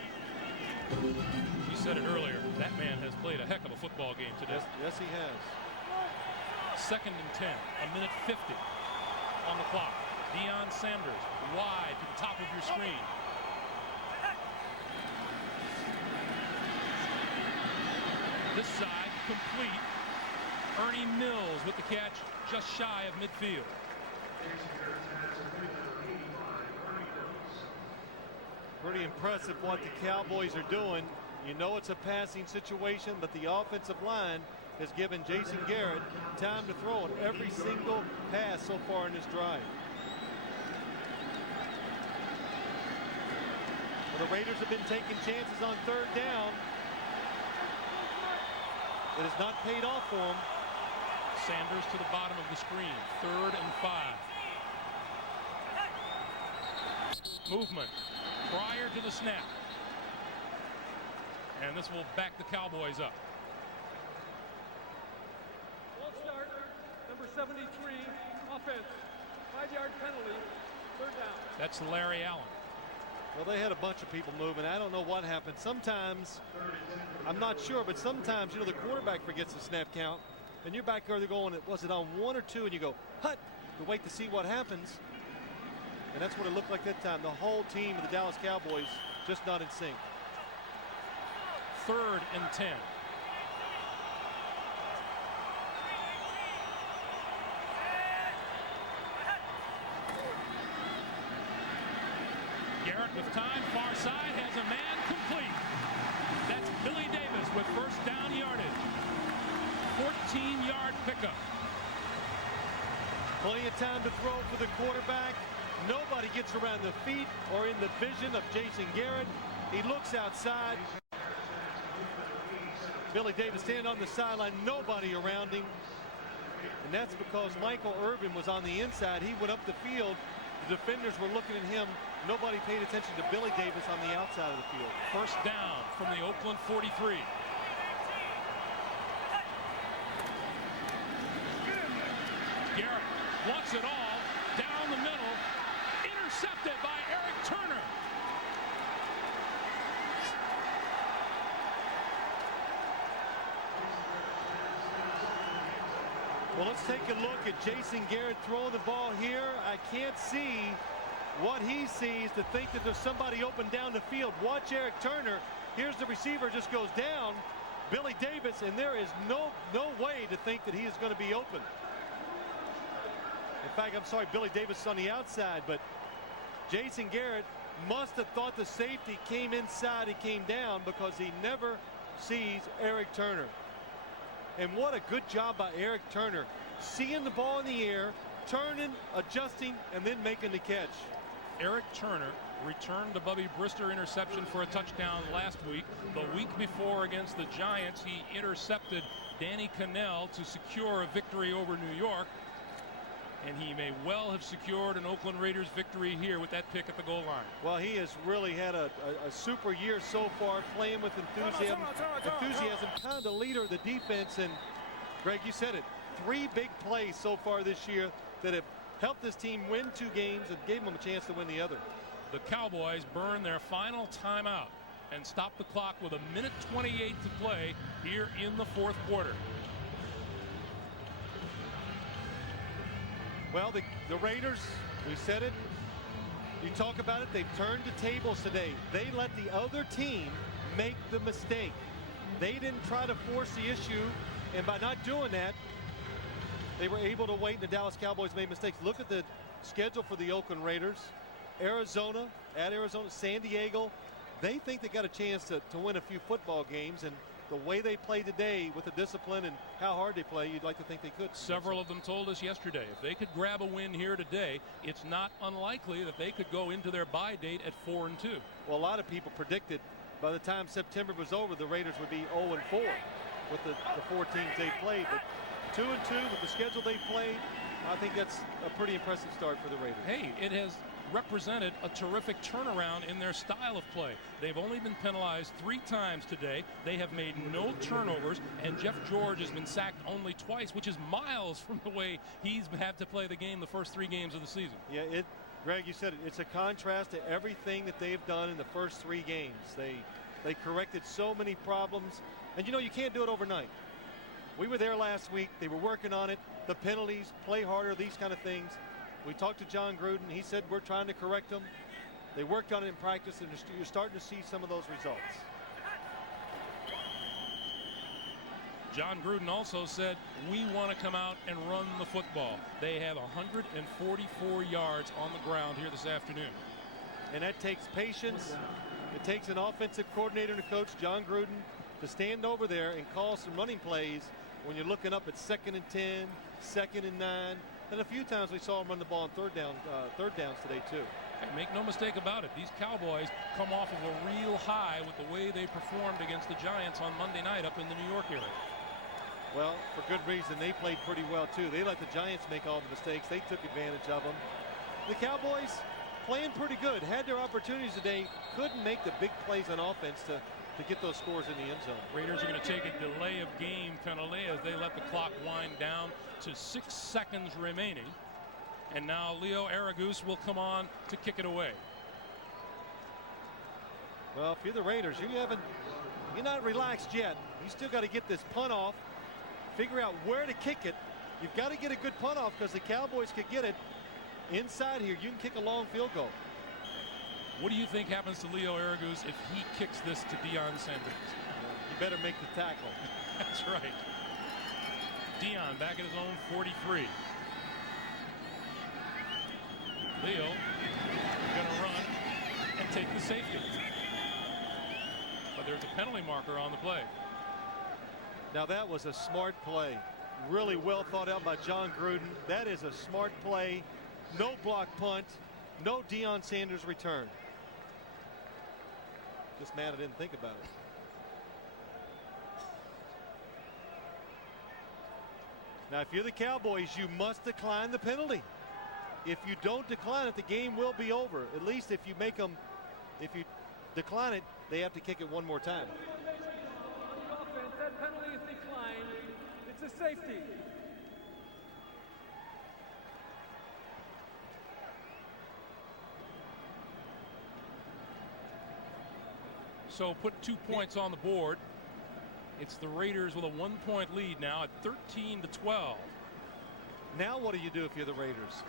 You said it earlier. That man has played a heck of a football game today. Yes, he has. 2nd and 10, 1:50 on the clock. Deion Sanders wide to the top of your screen. This side complete. Ernie Mills with the catch just shy of midfield. Pretty impressive what the Cowboys are doing. You know it's a passing situation, but the offensive line has given Jason Garrett time to throw on every single pass so far in this drive. Well, the Raiders have been taking chances on 3rd down. It has not paid off for them. Sanders to the bottom of the screen. 3rd and 5. Movement prior to the snap. And this will back the Cowboys up. False start, number 73, offense. 5-yard penalty, 3rd down. That's Larry Allen. Well, they had a bunch of people moving. I don't know what happened. Sometimes, I'm not sure, but sometimes, you know, the quarterback forgets the snap count. And you're back there, they're going, was it on 1 or 2? And you go, hut, to wait to see what happens. And that's what it looked like that time. The whole team of the Dallas Cowboys just not in sync. 3rd and 10. Garrett with time, far side, has a man complete. That's Billy Davis with first down yardage. 14-yard pickup. Plenty of time to throw for the quarterback. Nobody gets around the feet or in the vision of Jason Garrett. He looks outside. Billy Davis standing on the sideline, nobody around him. And that's because Michael Irvin was on the inside. He went up the field. The defenders were looking at him. Nobody paid attention to Billy Davis on the outside of the field. First down from the Oakland 43. Garrett wants it all down the middle. Intercepted by Eric Turner. Well, let's take a look at Jason Garrett throwing the ball here. I can't see what he sees to think that there's somebody open down the field. Watch Eric Turner. Here's the receiver, just goes down. Billy Davis, and there is no way to think that he is going to be open. In fact, I'm sorry, Billy Davis on the outside, but Jason Garrett must have thought the safety came inside. He came down because he never sees Eric Turner. And what a good job by Eric Turner, seeing the ball in the air, turning, adjusting, and then making the catch. Eric Turner returned the Bubby Brister interception for a touchdown last week. The week before against the Giants, he intercepted Danny Cannell to secure a victory over New York. And he may well have secured an Oakland Raiders victory here with that pick at the goal line. Well, he has really had a super year so far, playing with enthusiasm, kind of the leader of the defense. And Greg, you said it, 3 big plays so far this year that have helped this team win 2 games and gave them a chance to win the other. The Cowboys burn their final timeout and stop the clock with 1:28 to play here in the 4th quarter. Well, the Raiders, we said it, you talk about it, they've turned the tables today. They let the other team make the mistake. They didn't try to force the issue, and by not doing that, they were able to wait, and the Dallas Cowboys made mistakes. Look at the schedule for the Oakland Raiders. Arizona, at Arizona, San Diego. They think they got a chance to win a few football games, and the way they play today with the discipline and how hard they play, you'd like to think they could. Several of them told us yesterday if they could grab a win here today, it's not unlikely that they could go into their bye date at 4-2. Well, a lot of people predicted by the time September was over, the Raiders would be 0-4 with the 4 teams they played. But 2-2 with the schedule they played, I think that's a pretty impressive start for the Raiders. Hey, it has represented a terrific turnaround in their style of play. They've only been penalized 3 times today. They have made no turnovers, and Jeff George has been sacked only twice, which is miles from the way he's had to play the game the first 3 games of the season. Yeah, Greg, you said it. It's a contrast to everything that they've done in the first 3 games. They corrected so many problems, and you know you can't do it overnight. We were there last week. They were working on it. The penalties, play harder, these kind of things. We talked to John Gruden. He said we're trying to correct them. They worked on it in practice, and you're starting to see some of those results. John Gruden also said we want to come out and run the football. They have 144 yards on the ground here this afternoon. And that takes patience. It takes an offensive coordinator and a coach, John Gruden, to stand over there and call some running plays when you're looking up at 2nd and 10, 2nd and 9. And a few times we saw him run the ball on third downs today too. Hey, make no mistake about it. These Cowboys come off of a real high with the way they performed against the Giants on Monday night up in the New York area. Well, for good reason. They played pretty well too. They let the Giants make all the mistakes. They took advantage of them. The Cowboys playing pretty good. Had their opportunities today. Couldn't make the big plays on offense to get those scores in the end zone. Raiders are going to take a delay of game penalty as they let the clock wind down to 6 seconds remaining. And now Leo Aragus will come on to kick it away. Well, if you're the Raiders, you're not relaxed yet. You still got to get this punt off, figure out where to kick it. You've got to get a good punt off because the Cowboys could get it inside here. You can kick a long field goal. What do you think happens to Leo Aragus if he kicks this to Deion Sanders? You better make the tackle. That's right. Deion back at his own 43. Leo going to run and take the safety. But there's a penalty marker on the play. Now that was a smart play. Really well thought out by John Gruden. That is a smart play. No block punt. No Deion Sanders return. Just mad I didn't think about it. Now, if you're the Cowboys, you must decline the penalty. If you don't decline it, the game will be over. At least if you decline it, they have to kick it one more time. Offense, that penalty is declined. It's a safety. So put 2 points on the board. It's the Raiders with a 1-point lead now at 13-12. Now what do you do if you're the Raiders?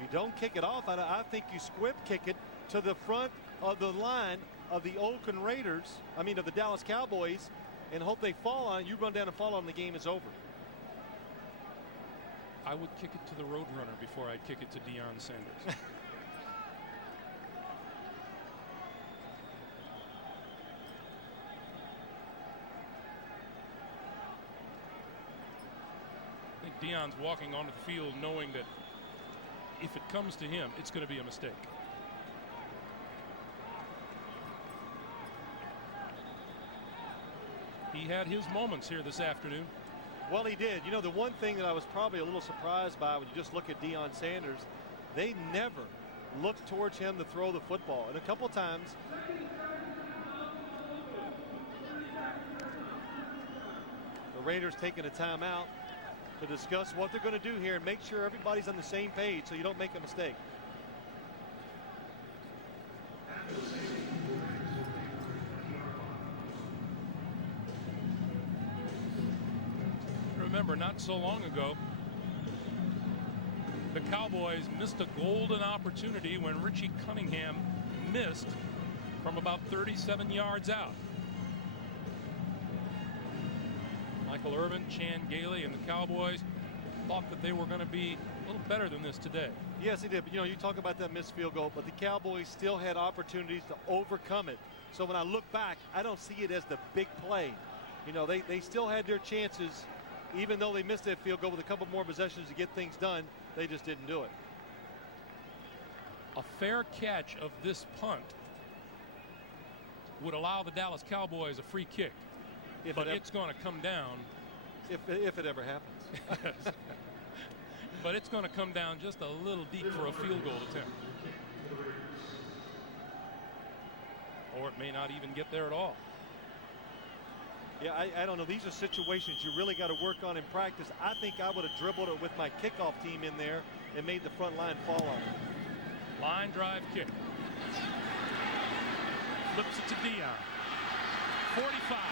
You don't kick it off. I think you squib kick it to the front of the line of the Oakland Raiders, of the Dallas Cowboys, and hope they fall on it. You run down and fall on, the game is over. I would kick it to the Roadrunner before I'd kick it to Deion Sanders. I think Deion's walking onto the field knowing that if it comes to him, it's going to be a mistake. He had his moments here this afternoon. Well, he did. You know, the one thing that I was probably a little surprised by when you just look at Deion Sanders, they never looked towards him to throw the football. And a couple times, the Raiders taking a timeout to discuss what they're going to do here and make sure everybody's on the same page so you don't make a mistake. Remember, not so long ago, the Cowboys missed a golden opportunity when Richie Cunningham missed from about 37 yards out. Michael Irvin, Chan Gailey, and the Cowboys thought that they were going to be a little better than this today. Yes, they did. But, you know, you talk about that missed field goal, but the Cowboys still had opportunities to overcome it. So when I look back, I don't see it as the big play. You know, they still had their chances. Even though they missed that field goal with a couple more possessions to get things done, they just didn't do it. A fair catch of this punt would allow the Dallas Cowboys a free kick, but it's going to come down. If it ever happens. But it's going to come down just a little deep for a field goal attempt. Or it may not even get there at all. Yeah, I don't know. These are situations you really got to work on in practice. I think I would have dribbled it with my kickoff team in there and made the front line fall on it. Line drive kick. Flips it to Deion. 45.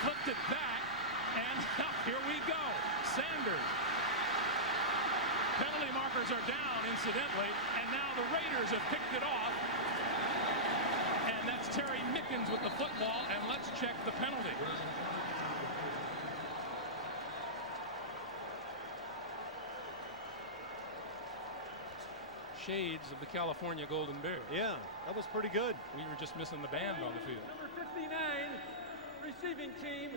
Flipped it back, and here we go. Sanders. Penalty markers are down, incidentally, and now the Raiders have picked it off. And that's Terry Mickens with the football, and let's check the penalty. Shades of the California Golden Bears. Yeah, that was pretty good. We were just missing the band on the field. Number 59, receiving team.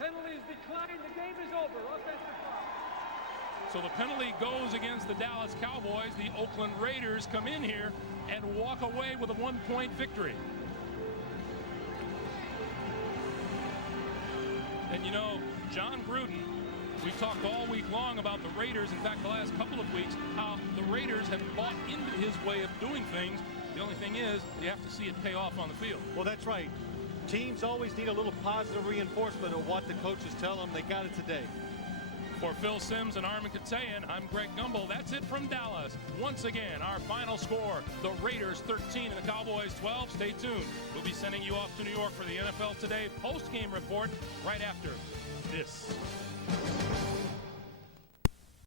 Penalties declined. The game is over. Offensive foul. So the penalty goes against the Dallas Cowboys. The Oakland Raiders come in here and walk away with a 1-point victory. And you know, John Gruden, we've talked all week long about the Raiders. In fact, the last couple of weeks, how the Raiders have bought into his way of doing things. The only thing is, you have to see it pay off on the field. Well, that's right. Teams always need a little positive reinforcement of what the coaches tell them. They got it today. For Phil Simms and Armin Katayan, I'm Greg Gumbel. That's it from Dallas. Once again, our final score, the Raiders 13 and the Cowboys 12. Stay tuned. We'll be sending you off to New York for the NFL Today post-game report right after this.